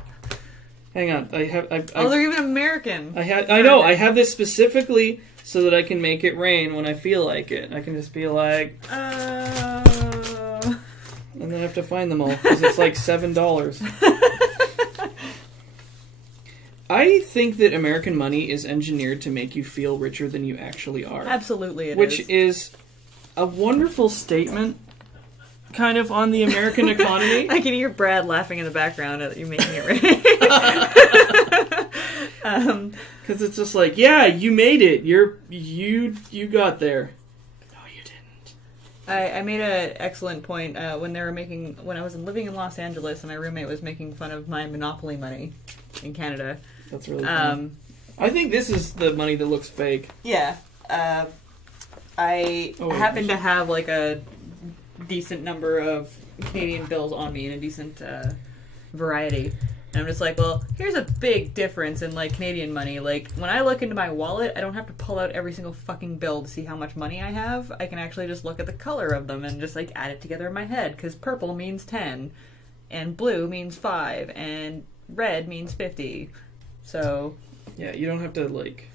Hang on. Oh, they're even American. I know. I have this specifically so that I can make it rain when I feel like it. I can just be like... And then I have to find them all, because it's like $7. I think that American money is engineered to make you feel richer than you actually are. Absolutely it Which is a wonderful statement, kind of, on the American economy. I can hear Brad laughing in the background at you making it rain. Because it's just like, yeah, you made it. You got there. No, you didn't. I made an excellent point when I was living in Los Angeles and my roommate was making fun of my Monopoly money in Canada. That's really funny. I think this is the money that looks fake. Yeah. I happen to have like a decent number of Canadian bills on me and a decent variety. And I'm just like, well, here's a big difference in like Canadian money. Like when I look into my wallet, I don't have to pull out every single fucking bill to see how much money I have. I can actually just look at the color of them and just like add it together in my head, because purple means 10 and blue means 5 and red means 50. So yeah, you don't have to like...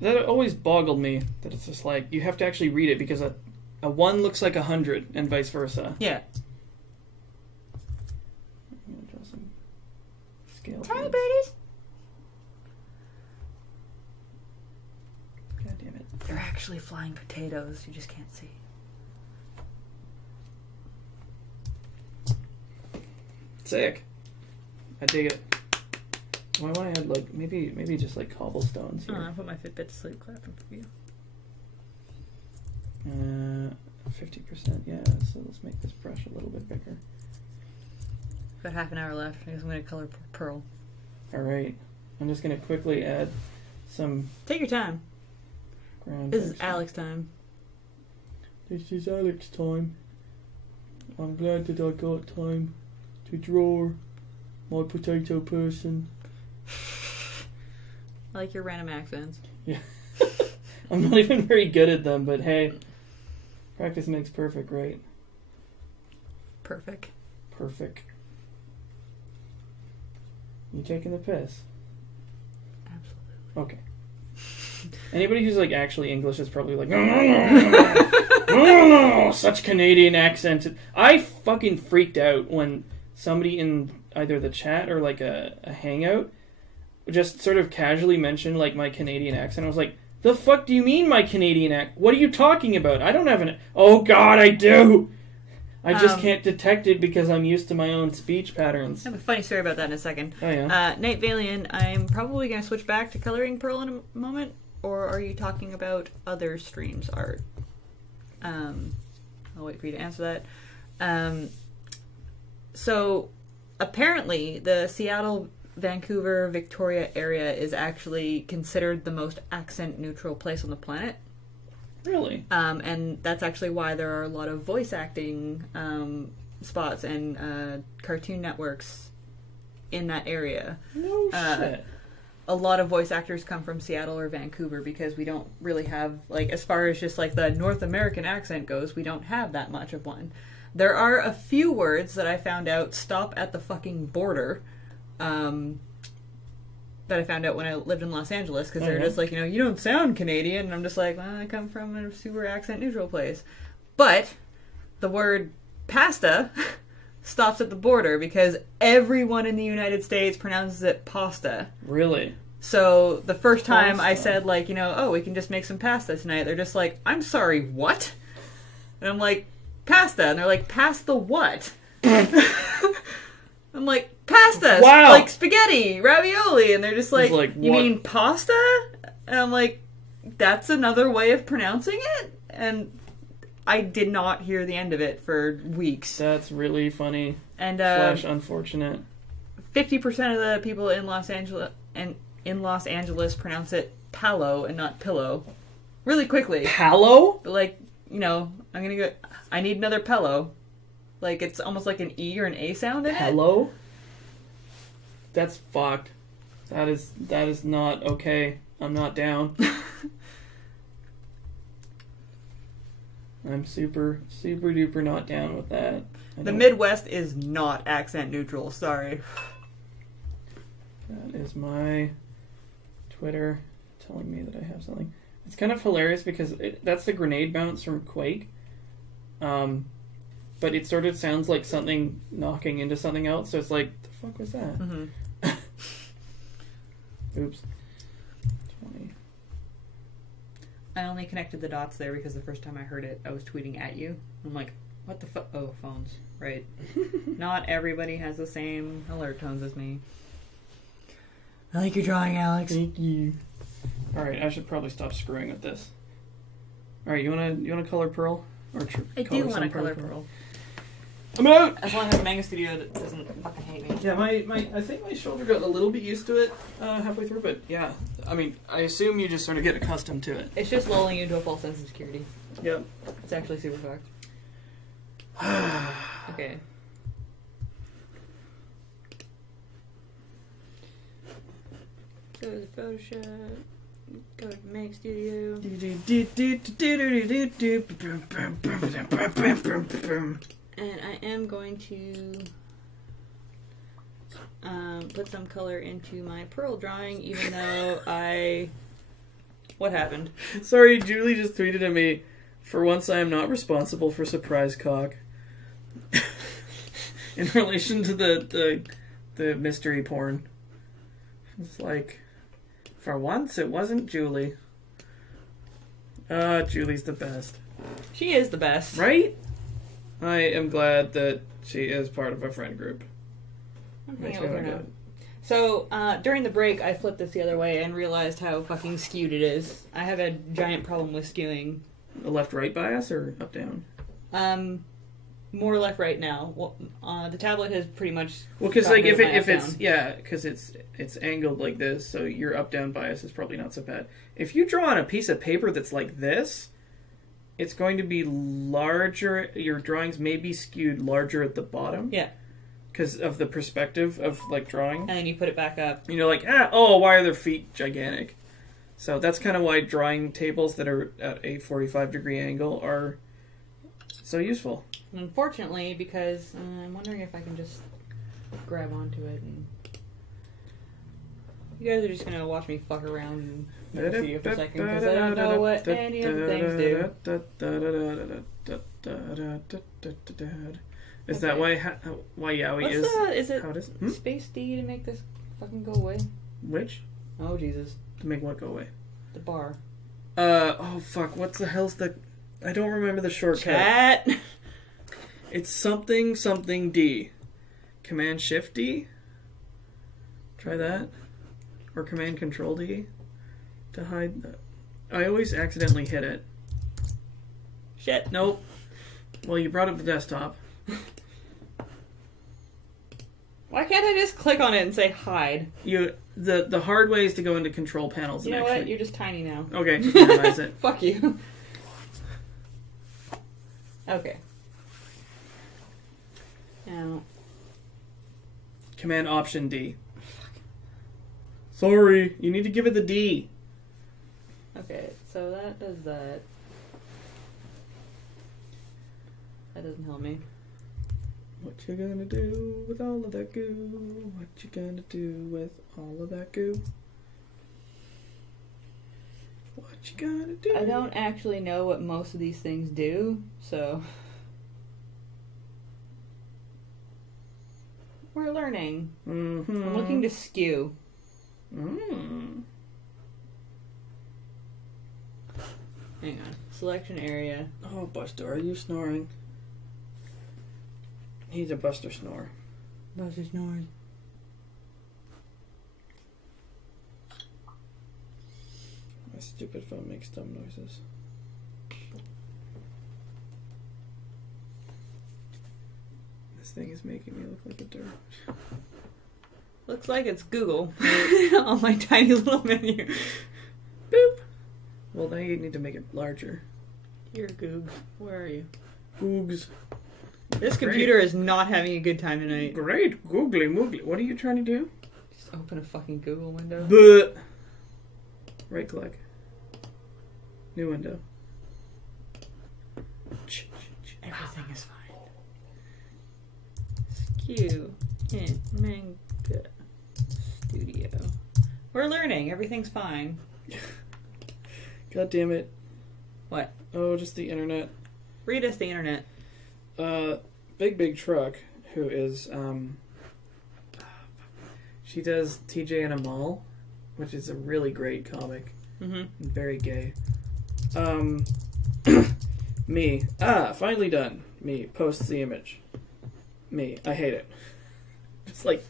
That always boggled me, that it's just like, you have to actually read it, because a 1 looks like 100 and vice versa. Yeah. I'm gonna draw some scale. Tiny birdies. God damn it. They're actually flying potatoes, you just can't see. Sick. I dig it. Why would I add, like, maybe just, like, cobblestones here? I put my Fitbit to sleep clapping for you. 50%, yeah, so let's make this brush a little bit bigger. Got half an hour left. I guess I'm going to color pearl. Alright. I'm just going to quickly add some... Take your time. This is Alex time. This is Alex time. I'm glad that I got time to draw my potato person. I like your random accents. Yeah. I'm not even very good at them, but hey, practice makes perfect, right? Perfect. Perfect. You taking the piss? Absolutely. Okay. Anybody who's like actually English is probably like, no, such Canadian accent. I fucking freaked out when somebody in either the chat or like a hangout just sort of casually mentioned like my Canadian accent. I was like, the fuck do you mean my Canadian accent? What are you talking about? I don't have an... Oh god, I do! I just can't detect it because I'm used to my own speech patterns. I have a funny story about that in a second. Oh yeah? Night Valiant, I'm probably going to switch back to coloring pearl in a moment, or are you talking about other streams art? I'll wait for you to answer that. So, apparently, the Seattle, Vancouver, Victoria area is actually considered the most accent-neutral place on the planet. Really? And that's actually why there are a lot of voice acting spots and cartoon networks in that area. No shit. A lot of voice actors come from Seattle or Vancouver because we don't really have, like, as far as just, like, the North American accent goes, we don't have that much of one. There are a few words that I found out stop at the fucking border. that I found out when I lived in Los Angeles, because they're Mhm. just like, you know, you don't sound Canadian, and I'm just like, well, I come from a super accent neutral place. But the word pasta stops at the border because everyone in the United States pronounces it pasta. Really? So the first time I Pasta. said, like, you know, oh, we can just make some pasta tonight, they're just like, I'm sorry, what? And I'm like, pasta. And they're like, pasta what? I'm like, pasta! Wow. Like spaghetti, ravioli. And they're just like, like, you what? mean pasta? And I'm like, that's another way of pronouncing it? And I did not hear the end of it for weeks. That's really funny. And Slash unfortunate. 50% of the people in Los Angeles pronounce it palo and not pillow. Really quickly. Palo? But like, you know, I need another pillow. Like, it's almost like an E or an A sound in it. Hello? That's fucked. That is not okay. I'm not down. I'm super, super duper not down with that. The Midwest is not accent neutral, sorry. That is my Twitter telling me that I have something. It's kind of hilarious because that's the grenade bounce from Quake. But it sort of sounds like something knocking into something else, so it's like, the fuck was that? Mm-hmm. Oops. 20. I only connected the dots there because the first time I heard it, I was tweeting at you. I'm like, what the fuck? Oh, phones. Right. Not everybody has the same alert tones as me. I like your drawing, Alex. Thank you. Alright, I should probably stop screwing with this. Alright, you wanna color Pearl? I do want to color Pearl. I'm out! As long as I have a Manga Studio that doesn't fucking hate me. Yeah, I think my shoulder got a little bit used to it halfway through, but yeah. I mean, I assume you just sort of get accustomed to it. It's just lulling you into a false sense of security. Yep. It's actually super fucked. Okay. Go to Photoshop. Go to Manga Studio. And I am going to put some color into my Pearl drawing, even though What happened? Sorry, Julie just tweeted at me, for once I am not responsible for surprise cock. In relation to the mystery porn. It's like, for once it wasn't Julie. Julie's the best. She is the best. Right? I am glad that she is part of a friend group. I'm Makes hanging me out with her wanna now. So, during the break, I flipped this the other way and realized how fucking skewed it is. I have a giant problem with skewing. A left-right bias or up-down? More left-right now. Well, the tablet has pretty much. Well, because gotten like rid of my if it's up-down. yeah, because it's angled like this, so your up-down bias is probably not so bad. If you draw on a piece of paper that's like this, it's going to be larger. Your drawings may be skewed larger at the bottom. Yeah. Because of the perspective of like drawing. And then you put it back up. And you're like, why are their feet gigantic? So that's kind of why drawing tables that are at a 45-degree angle are so useful. Unfortunately, because I'm wondering if I can just grab onto it and. You guys are just gonna watch me fuck around and never see you for a second because I don't know what any of the things do. Is Okay. that why Yowie What's is? is it How it is? Space D to make this fucking go away? Which? Oh Jesus, To make what go away? the bar. Oh fuck! What the hell's the? I don't remember the shortcut. Chat. It's something D. Command Shift D. Try that, or Command Control D to hide. I always accidentally hit it. Shit. Nope. Well, you brought up the desktop. Why can't I just click on it and say hide? The hard way is to go into control panels. You know and what? actually... You're just tiny now. Okay, minimize it. Fuck you. Okay. Now. Command Option D. Sorry, you need to give it the D. Okay, so that does that. That doesn't help me. What you gonna do with all of that goo? What you gonna do with all of that goo? What you gonna do? I don't actually know what most of these things do, so we're learning. Mm-hmm. I'm looking to skew. Mm. Hang on. Selection area. Oh, Buster, are you snoring? He's a Buster snore. Buster snoring. My stupid phone makes dumb noises. This thing is making me look like a dirt. Looks like it's Google on my tiny little menu. Boop! Well, now you need to make it larger. Here, Goog. Where are you? Googs. This computer is not having a good time tonight. Great, googly moogly. What are you trying to do? Just open a fucking Google window. But right click. New window. Everything is fine. Skew in Manga Studio. We're learning. Everything's fine. God damn it. What? Oh, just the internet. Read us the internet. Big Truck, who is, she does TJ and Amal, which is a really great comic. Mm-hmm. Very gay. Me. Finally done. Me. Posts the image. Me. I hate it. It's like...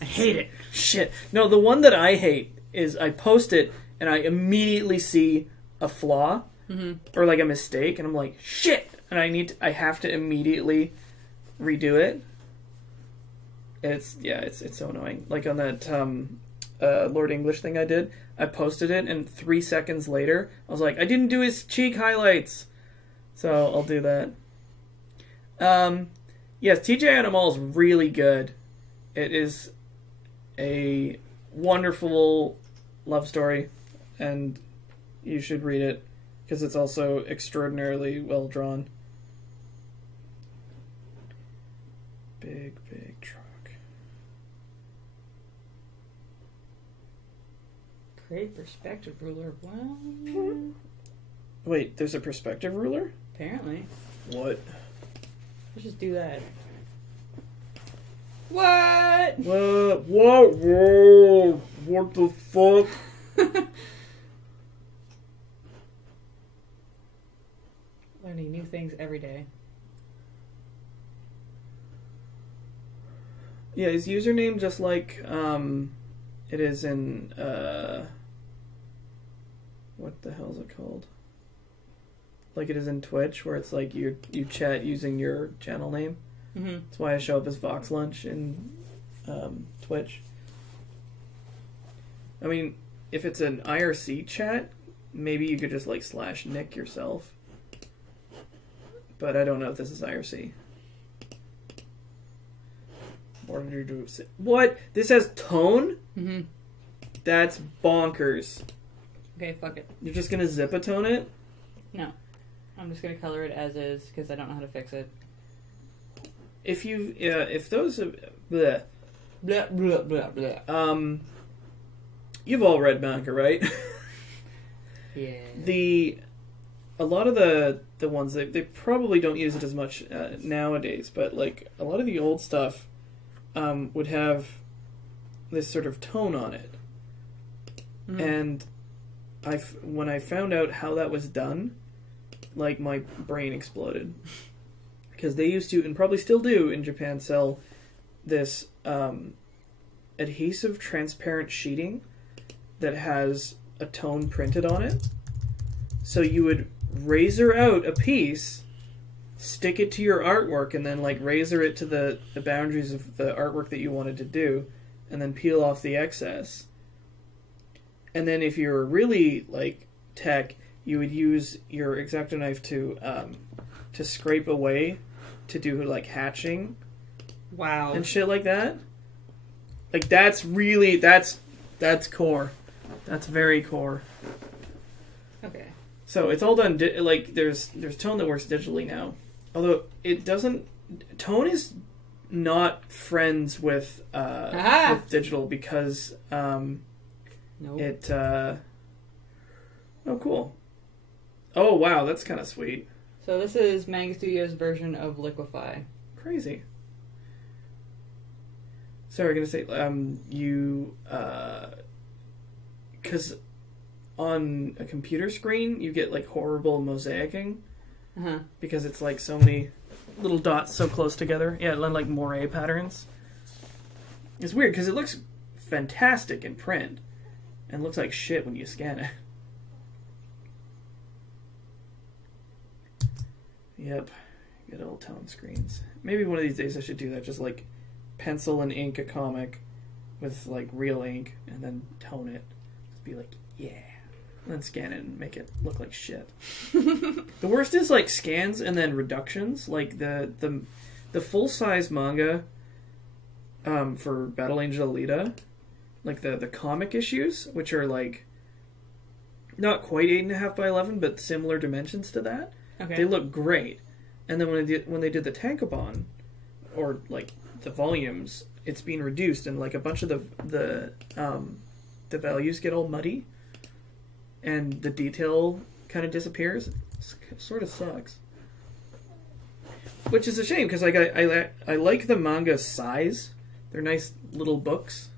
I hate it. Shit. No, the one that I hate is I post it and I immediately see a flaw or like a mistake and I'm like, shit! And I have to immediately redo it. It's so annoying. Like on that Lord English thing I did, I posted it and 3 seconds later I was like, I didn't do his cheek highlights. So I'll do that. Yes, TJ Animal is really good. It is a wonderful love story and you should read it because it's also extraordinarily well drawn. Big Truck. Create perspective ruler. Well, Wait, there's a perspective ruler? apparently. What? Let's just do that. What? What? Whoa! What the fuck? Learning new things every day. Yeah, his username just like it is in what the hell is it called? Like it is in Twitch, where it's like you chat using your channel name. Mm-hmm. That's why I show up as Vox Lunch in Twitch. I mean, if it's an IRC chat, maybe you could just like /Nick yourself. But I don't know if this is IRC. What did you do? What? This has tone? Mm-hmm. That's bonkers. Okay, fuck it. You're just gonna zip-a-tone it? No. I'm just gonna color it as is, because I don't know how to fix it. If you, if those, bleh. Blah, blah, blah, blah. You've all read manga, right? Yeah. A lot of the ones, they probably don't use it as much nowadays, but like, a lot of the old stuff would have this sort of tone on it. Mm-hmm. And when I found out how that was done, like, my brain exploded. Because they used to, and probably still do in Japan, sell this adhesive transparent sheeting that has a tone printed on it. So you would razor out a piece, stick it to your artwork, and then like razor it to the boundaries of the artwork that you wanted to do, and then peel off the excess. And then if you're really like tech, you would use your X-Acto knife to scrape away, to do like hatching. Wow. And shit like that. Like that's really that's core. That's very core. Okay. So it's all done like there's tone that works digitally now. Although it doesn't Tone is not friends with digital because Nope. Oh, cool. Oh, wow, that's kind of sweet. So this is Manga Studios' version of Liquify. Crazy. Sorry, I'm gonna say because on a computer screen you get like horrible mosaicing because it's like so many little dots so close together. Yeah, like moire patterns. It's weird because it looks fantastic in print and looks like shit when you scan it. Yep, good old Tone screens. Maybe one of these days I should do that. Just like pencil and ink a comic with like real ink and then tone it. Just be like, yeah. And then scan it and make it look like shit. The worst is like scans and then reductions. Like the full size manga for Battle Angel Alita, like the comic issues, which are like not quite 8.5 by 11, but similar dimensions to that. Okay. They look great. And then when they did the tankobon, or like the volumes, it's being reduced, and like a bunch of the values get all muddy, and the detail kind of disappears. It sort of sucks. Which is a shame because like I like the manga size. They're nice little books,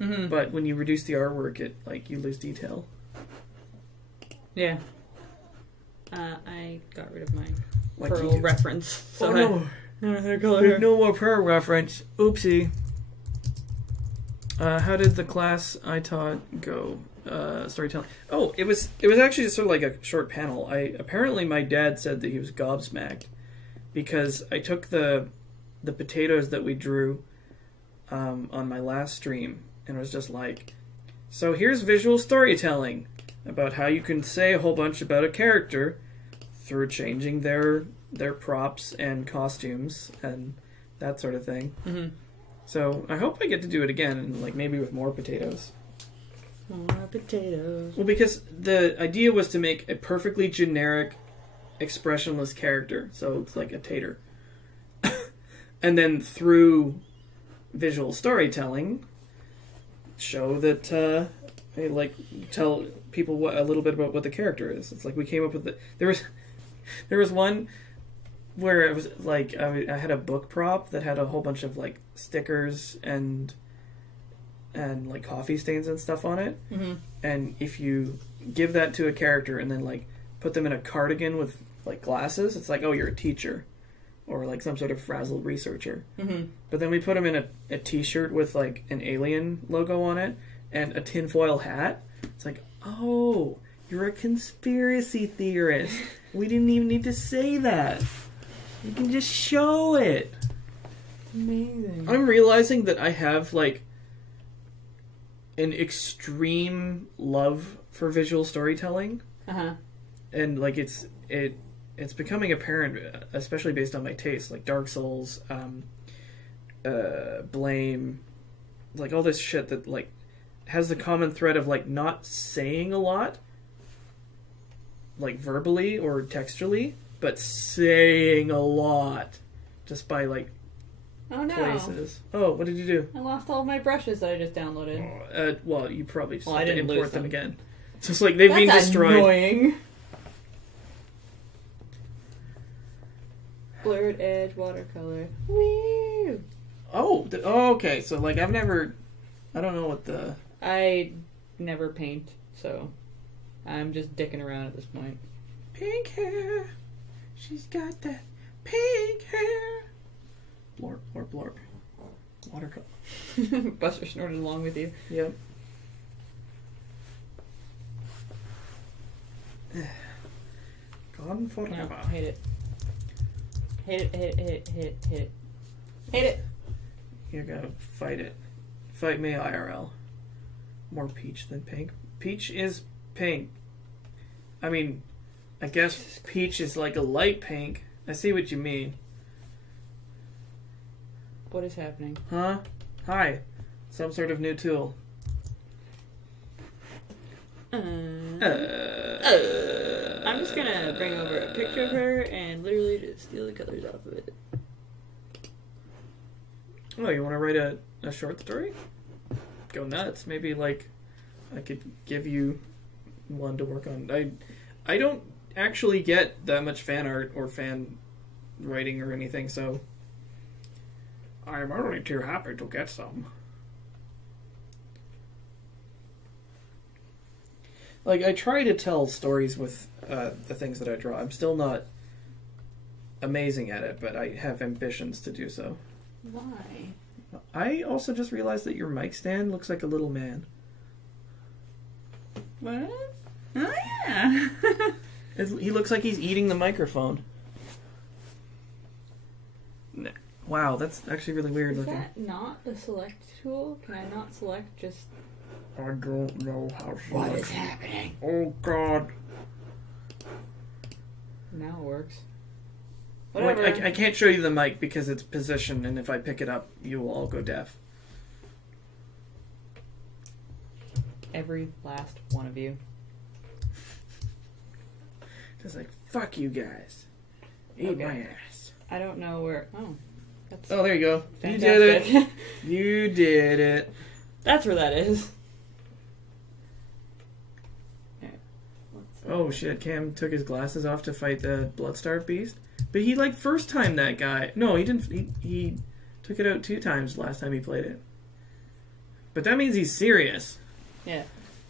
but when you reduce the artwork, it like you lose detail. Yeah. I got rid of my Like Pearl reference. So oh no! No more Pearl reference. Oopsie. How did the class I taught go? Storytelling. Oh, it was actually sort of like a short panel. Apparently my dad said that he was gobsmacked because I took the potatoes that we drew on my last stream and was just like, so here's visual storytelling about how you can say a whole bunch about a character through changing their props and costumes and that sort of thing. So I hope I get to do it again, and like maybe with more potatoes. More potatoes. Well, because the idea was to make a perfectly generic, expressionless character, so it's like a tater. And then through visual storytelling, show that like tell people a little bit about what the character is. It's like we came up with there was one where it was like I had a book prop that had a whole bunch of like stickers and like coffee stains and stuff on it. And if you give that to a character and then like put them in a cardigan with like glasses, it's like, oh, you're a teacher or like some sort of frazzled researcher. But then we put them in a t-shirt with like an alien logo on it and a tinfoil hat. It's like, oh, you're a conspiracy theorist. We didn't even need to say that. You can just show it. Amazing. I'm realizing that I have like an extreme love for visual storytelling. And like it's becoming apparent, especially based on my taste, like Dark Souls, Blame, like all this shit that like has the common thread of like not saying a lot, like verbally or textually, but saying a lot just by like places. Oh, what did you do? I lost all of my brushes that I just downloaded. Well, you probably just Well, have I to didn't import lose them them. again. So it's like they've been destroyed. Annoying. Blurred edge watercolor. Woo! Oh, okay. So like I don't know what the. I never paint, so I'm just dicking around at this point. Pink hair. She's got that pink hair. Blorp, blorp, blorp. Watercolor. Buster snorted along with you. Yep. Gone forever. No, hate it. Hit it, hit it, hit it, hit it, hit it. Hit it! You're gonna fight it. Fight me IRL. More peach than pink. Peach is pink. I mean, I guess peach is like a light pink. I see what you mean. What is happening? Huh? Hi. Some sort of new tool. I'm just gonna bring over a picture of her and literally just steal the colors off of it. Oh, you want to write a short story? Go nuts. Maybe, like, I could give you one to work on. I don't actually get that much fan art or fan writing or anything, so I'm only too happy to get some. Like, I try to tell stories with the things that I draw. I'm still not amazing at it, but I have ambitions to do so. Why? I also just realized that your mic stand looks like a little man. What? Oh, yeah. He looks like he's eating the microphone. Wow, that's actually really weird looking. Is that not the select tool? Can I not select just... I don't know how to... What is happening? Oh, God. Now it works. Whatever. Whatever. I can't show you the mic because it's positioned, and if I pick it up, you will all go deaf. Every last one of you. Just like, fuck you guys. Eat my ass. I don't know where... Oh. That's Oh, there you go. fantastic. You did it. You did it. That's where that is. Oh, shit. Cam took his glasses off to fight the Bloodstarved Beast. But he, like, first time that guy... No, he didn't... He took it out 2 times last time he played it. But that means he's serious. Yeah.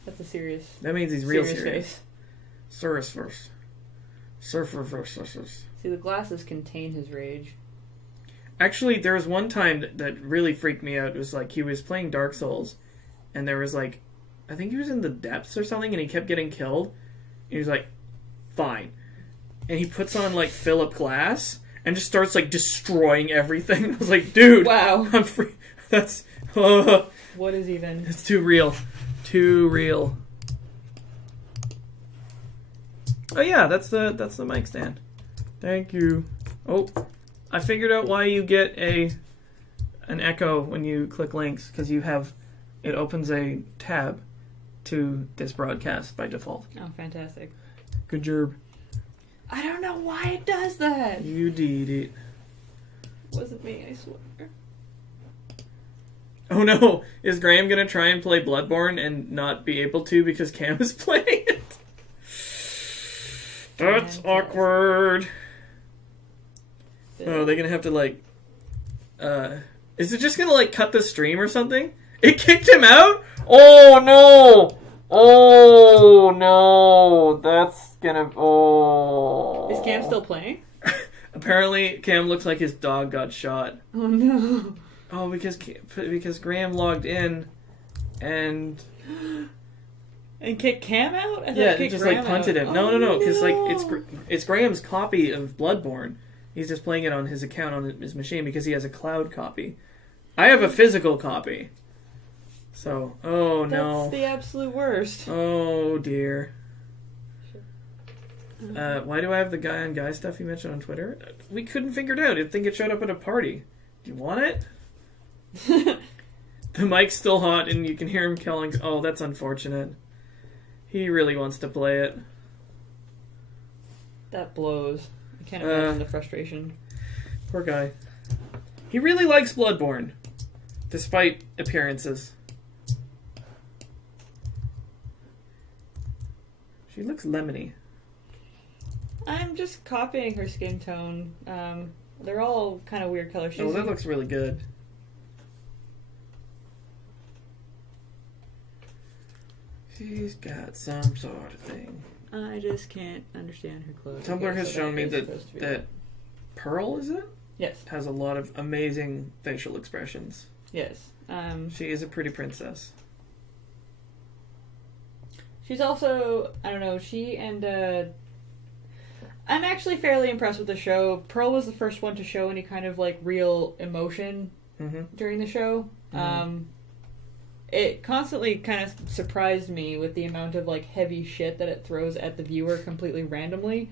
That's a serious... That means he's real serious. Face. Serious first. Surfer first. See, the glasses contain his rage. Actually, there was one time that really freaked me out. It was like he was playing Dark Souls, and there was like... I think he was in the depths or something, and he kept getting killed. And he was like, fine. And he puts on, like, Philip Glass and just starts, like, destroying everything. I was like, dude. Wow. I'm free. That's... What is even... It's too real. Too real. Oh, yeah, that's the mic stand. Thank you. Oh, I figured out why you get an echo when you click links. Because you have... It opens a tab to this broadcast by default. Oh, fantastic. Good job. I don't know why it does that. You did it. It wasn't me, I swear. Oh no, is Graham gonna try and play Bloodborne and not be able to because Cam is playing it? That's awkward. Oh, they're gonna have to like... is it just gonna like cut the stream or something? It kicked him out? Oh no! Oh no! That's gonna... Oh... Is Cam still playing? Apparently, Cam looks like his dog got shot. Oh no. Oh, because Graham logged in and... And kicked Cam out? Yeah, it just like punted him. No, because like it's Graham's copy of Bloodborne. He's just playing it on his account on his machine because he has a cloud copy. I have a physical copy. So, oh no. That's the absolute worst. Oh dear. Why do I have the guy on guy stuff you mentioned on Twitter? We couldn't figure it out. I think it showed up at a party. Do you want it? The mic's still hot and you can hear him calling. Oh, that's unfortunate. He really wants to play it. That blows. I can't imagine the frustration. Poor guy. He really likes Bloodborne, despite appearances. She looks lemony. I'm just copying her skin tone. They're all kind of weird colors. Oh, that looks really good. She's got some sort of thing. I just can't understand her clothes. Tumblr has shown me that Pearl, is it? Yes. Has a lot of amazing facial expressions. Yes. She is a pretty princess. She's also, I don't know, she and, I'm actually fairly impressed with the show. Pearl was the first one to show any kind of, like, real emotion during the show. It constantly kind of surprised me with the amount of, like, heavy shit that it throws at the viewer completely randomly.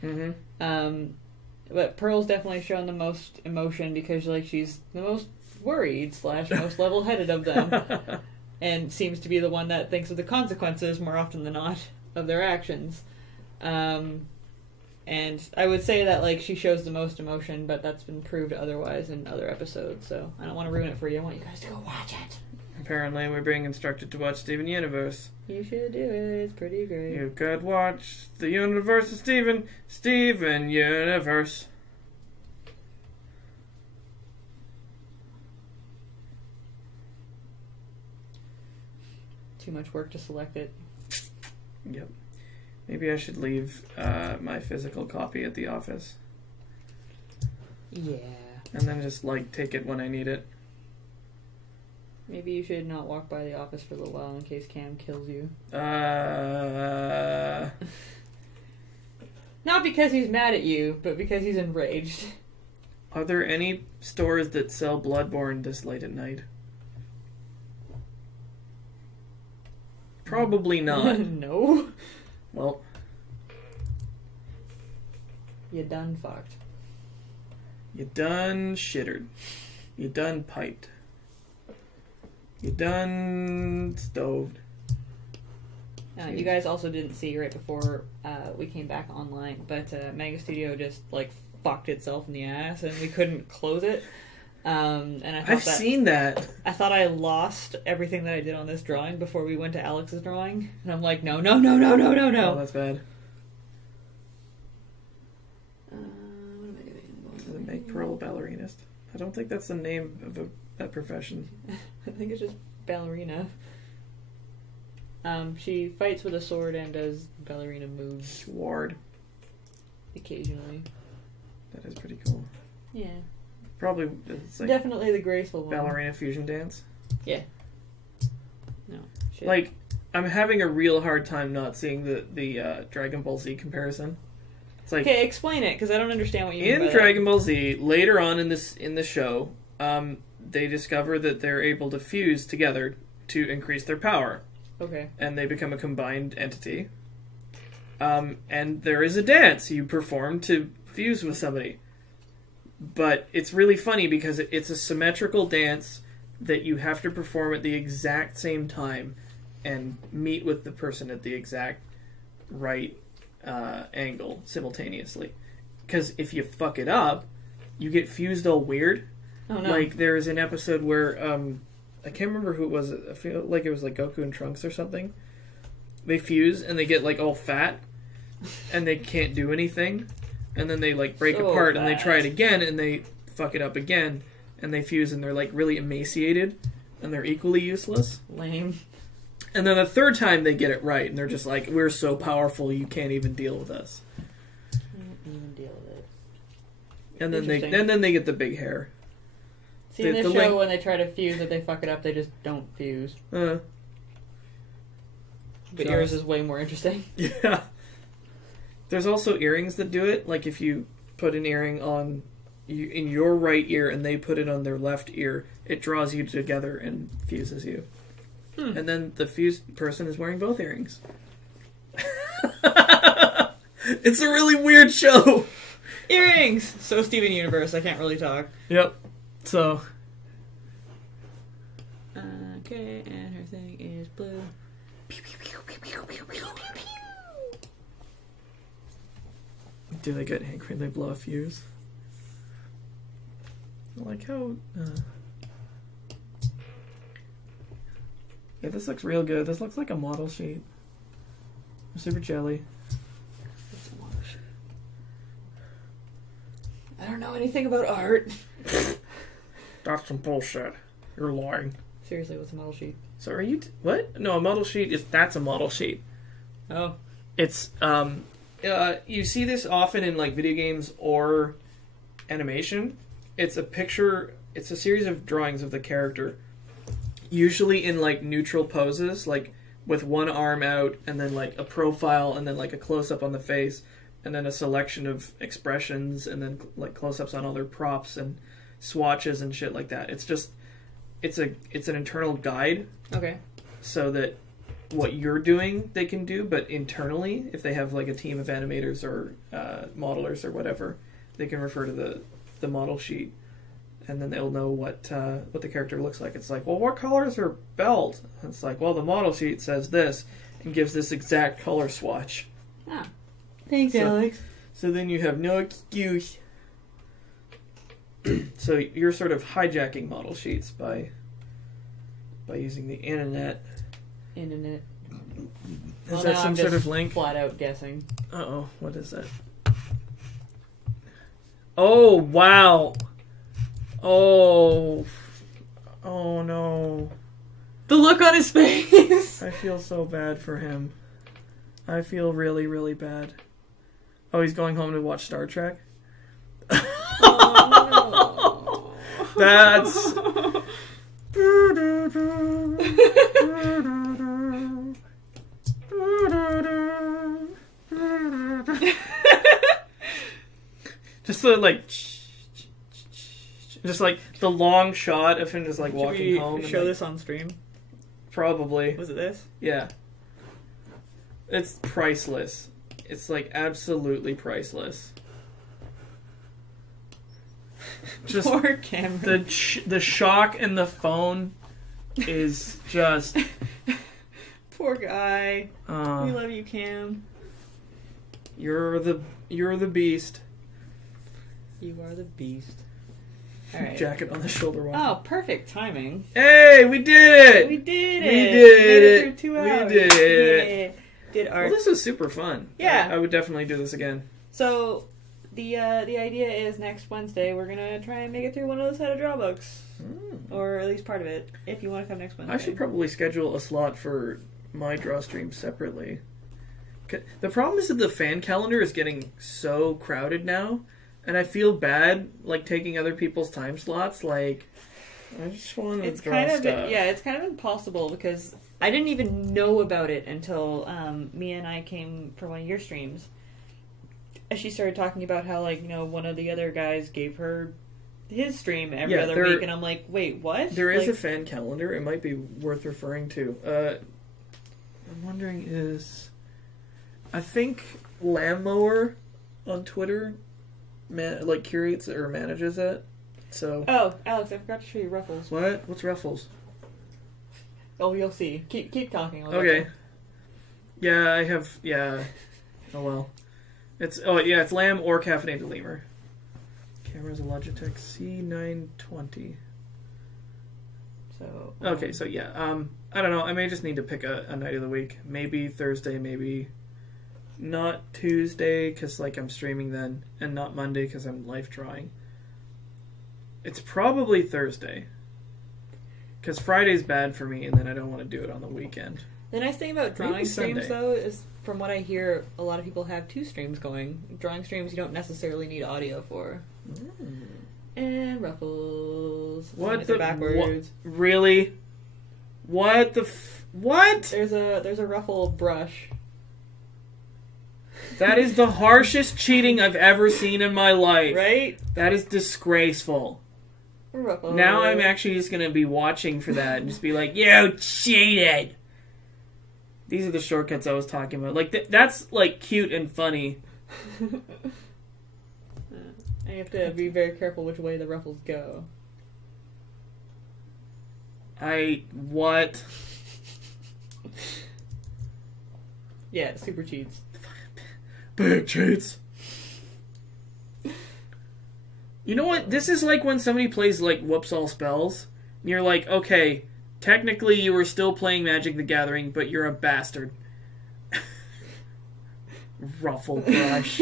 But Pearl's definitely shown the most emotion because, like, she's the most worried / most level-headed of them. And seems to be the one that thinks of the consequences more often than not of their actions. And And I would say that, like, she shows the most emotion, but that's been proved otherwise in other episodes, so I don't want to ruin it for you. I want you guys to go watch it. Apparently, we're being instructed to watch Steven Universe. You should do it. It's pretty great. You could watch the Universe of Steven Universe. Too much work to select it. Yep. Maybe I should leave my physical copy at the office. Yeah. And then just, like, take it when I need it. Maybe you should not walk by the office for a little while in case Cam kills you. Uh... Not because he's mad at you, but because he's enraged. Are there any stores that sell Bloodborne this late at night? Probably not. No. Well, You done fucked. you done shittered. You done piped. You done stoved. You guys also didn't see right before we came back online, but Mega Studio just like fucked itself in the ass, and we couldn't close it. And I've seen that. I thought I lost everything that I did on this drawing before we went to Alex's drawing, and I'm like, no. Oh, that's bad. What am I doing? Does it make Pearl a ballerina? I don't think that's the name of that profession. I think it's just ballerina. She fights with a sword and does ballerina moves Sword. occasionally. That is pretty cool. Yeah. Probably it's like Definitely the graceful one. ballerina fusion dance. Yeah. No. Shit. Like, I'm having a real hard time not seeing the Dragon Ball Z comparison. It's like, okay, explain it, because I don't understand what you mean by in Dragon Ball Z, later on in the show, they discover that they're able to fuse together to increase their power. Okay. And they become a combined entity. And there is a dance you perform to fuse with somebody. But it's really funny because it's a symmetrical dance that you have to perform at the exact same time and meet with the person at the exact right angle simultaneously. Because if you fuck it up, you get fused all weird. Oh, no. Like, there is an episode where, I can't remember who it was. I feel like it was like Goku and Trunks or something. They fuse and they get like all fat and they can't do anything. And then they like break apart and they try it again and they fuck it up again. And they fuse and they're like really emaciated and they're equally useless. Lame. And then the third time they get it right and they're just like, we're so powerful you can't even deal with us. Can't even deal with it. And then they get the big hair. See, in this show, when they try to fuse, if they fuck it up, they just don't fuse. But yours is way more interesting. Yeah. There's also earrings that do it. Like if you put an earring on in your right ear and they put it on their left ear, it draws you together and fuses you. And then the fused person is wearing both earrings. It's a really weird show. Earrings! So Steven Universe, I can't really talk. Yep. So. Okay, and her thing is blue. Do they get angry when they blow a fuse? I like how... Yeah, this looks real good. This looks like a model sheet. Super jelly. What's a model sheet? I don't know anything about art. That's some bullshit. You're lying. Seriously, what's a model sheet? So are you... what? No, a model sheet is... that's a model sheet. Oh. It's, you see this often in, like, video games or animation. It's a picture... it's a series of drawings of the character. Usually in, like, neutral poses, like, with one arm out, and then, like, a profile, and then, like, a close-up on the face, and then a selection of expressions, and then, like, close-ups on all their props and swatches and shit like that. It's just... it's an internal guide. Okay. So that what you're doing, they can do, but internally, if they have, like, a team of animators or modelers or whatever, they can refer to the model sheet. And then they'll know what the character looks like. It's like, well, what color is her belt? And it's like, well, the model sheet says this and gives this exact color swatch. Ah, thanks, Alex. So then you have no excuse. So you're sort of hijacking model sheets by using the internet. Internet. Is that some sort of link? Flat out guessing. Uh-oh, what is that? Oh, wow. Oh no. The look on his face! I feel so bad for him. I feel really, really bad. Oh, he's going home to watch Star Trek? Oh, no. That's... Just like the long shot of him just like walking home. Show this on stream. Probably. Was it this? Yeah. It's priceless. It's like absolutely priceless. Just poor Cameron. The shock in the phone is just poor guy. We love you, Cam. You're the beast. You are the beast. All right. Jacket on the shoulder. Oh, perfect timing. Hey, we did it! We did it! We did it! Through 2 hours. We did it! Did our... Well, this was super fun. Yeah. I would definitely do this again. So, the idea is next Wednesday we're gonna try and make it through one of those How to Draw books. Or at least part of it, if you want to come next Wednesday. I should probably schedule a slot for my draw stream separately. The problem is that the fan calendar is getting so crowded now, and I feel bad, like, taking other people's time slots. Like, I just want to draw stuff. It's kind of impossible because I didn't even know about it until Mia and I came for one of your streams. She started talking about how, like, you know, one of the other guys gave her his stream every other week, and I'm like, wait, what? There is a fan calendar. It might be worth referring to. I'm wondering I think Lammower on Twitter curates or manages it. So. Oh, Alex, I forgot to show you Ruffles. What? What's Ruffles? Oh, you'll see. Keep talking. Okay. Yeah, I have. Yeah. Oh well. It's Lamb or Caffeinated Lemur. Camera's a Logitech C920. So. Okay, so yeah. I don't know. I may just need to pick a night of the week. Maybe Thursday. Maybe not Tuesday because like I'm streaming then, and not Monday because I'm live drawing. It's probably Thursday. Because Friday's bad for me, and then I don't want to do it on the weekend. The nice thing about drawing streams, Sunday. though, is from what I hear, a lot of people have 2 streams going. Drawing streams you don't necessarily need audio for. And Ruffles. What the backwards? Really? What the what? There's a Ruffle brush. That is the harshest cheating I've ever seen in my life. Right? That is disgraceful. Ruffle. Now I'm actually just going to be watching for that and just be like, you cheated! These are the shortcuts I was talking about. Like, that's, like, cute and funny. I have to be very careful which way the ruffles go. What? Yeah, super cheats. Big cheats. You know what? This is like when somebody plays, like, Whoops All Spells. And you're like, okay, technically you were still playing Magic the Gathering, but you're a bastard. Ruffle brush.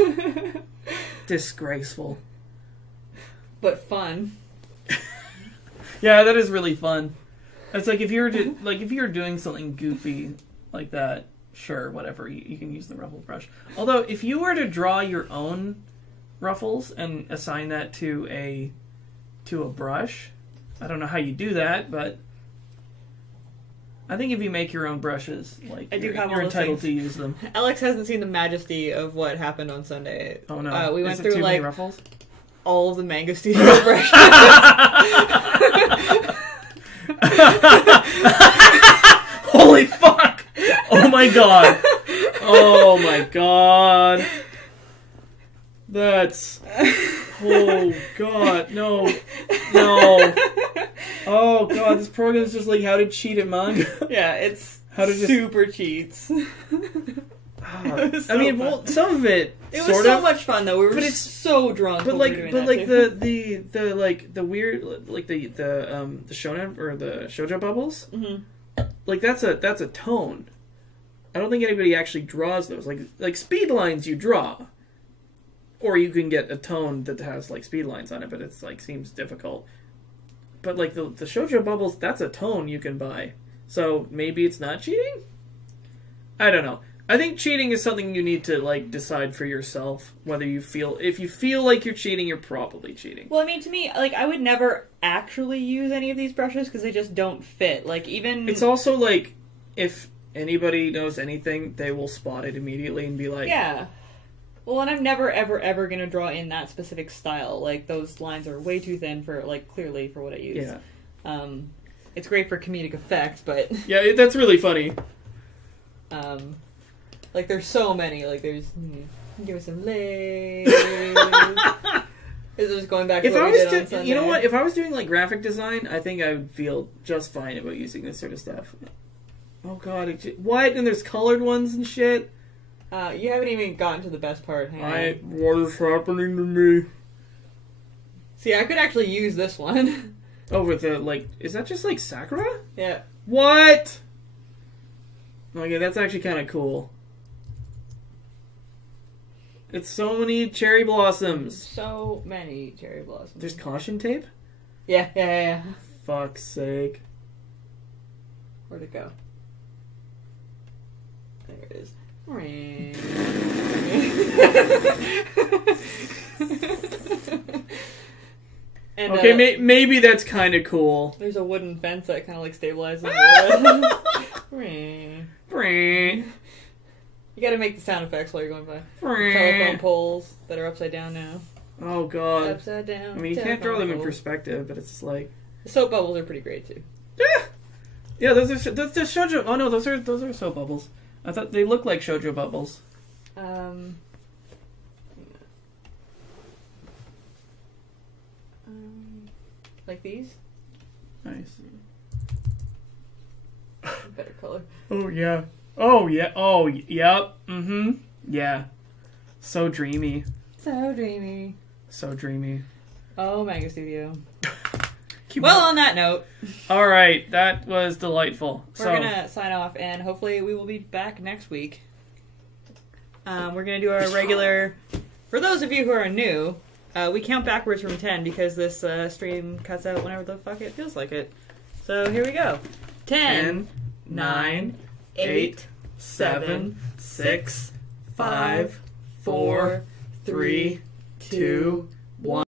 Disgraceful. But fun. Yeah, that is really fun. It's like if you're doing something goofy like that, sure, whatever, you can use the ruffle brush. Although, if you were to draw your own ruffles and assign that to a brush, I don't know how you do that, but I think if you make your own brushes, like you're entitled to use them. Alex hasn't seen the majesty of what happened on Sunday. Oh no! We went Is it through too like many ruffles? All of the Manga Studio brushes. Holy fuck! Oh my god! Oh my god! That's... Oh god, no. Oh god, this program is just like how to cheat at manga. Yeah, it's super cheats. It was so I mean, fun. well, some of it. It was sort so of, much fun though. We were but it's so drunk. But while we like, were doing but that, like too. the like the weird like the shonen or the shoujo bubbles. Mm-hmm. Like that's a tone. I don't think anybody actually draws those. Like speed lines you draw, or you can get a tone that has like speed lines on it, but it's like seems difficult. But like the shoujo bubbles, that's a tone you can buy. So maybe it's not cheating. I don't know. I think cheating is something you need to like decide for yourself. Whether you feel if you feel like you're cheating, you're probably cheating. Well, I mean, to me, like I would never actually use any of these brushes because they just don't fit. Like even It's also like if anybody knows anything, they will spot it immediately and be like, yeah. Well, and I'm never ever gonna draw in that specific style. Like those lines are way too thin for like clearly for what I use. yeah, It's great for comedic effect, but yeah, that's really funny. like there's so many. Like there's give us some legs. It's just going back to If what I we was, did on Sunday. you know what? If I was doing like graphic design, I think I would feel just fine about using this sort of stuff. Oh god, what? And there's colored ones and shit. You haven't even gotten to the best part. Hang on. What is happening to me? See, I could actually use this one. Oh, with the like, is that just like Sakura? Yeah. What? Okay, that's actually kind of cool. It's so many cherry blossoms. So many cherry blossoms. There's caution tape? Yeah. Fuck's sake. Where'd it go? There it is. And, Okay, maybe that's kind of cool. there's a wooden fence that kind of like stabilizes the wood. You gotta make the sound effects while you're going by. Telephone poles that are upside down now. Oh god. Upside down. I mean, you can't draw them in poles. perspective, but it's just like... The soap bubbles are pretty great too. Yeah, those are shoujo... Oh no, those are soap bubbles. I thought they looked like shoujo bubbles. Like these? Nice. Better color. Oh yeah. Oh yeah. Oh yep. Mm-hmm. Yeah. So dreamy. So dreamy. So dreamy. Oh, Mega Studio. Well, on that note, all right, that was delightful. we're gonna sign off, and hopefully we will be back next week. We're gonna do our regular. For those of you who are new, we count backwards from 10 because this stream cuts out whenever the fuck it feels like it. So here we go. 10, 9, 8, 7, 6, 5, 4, 3, 2,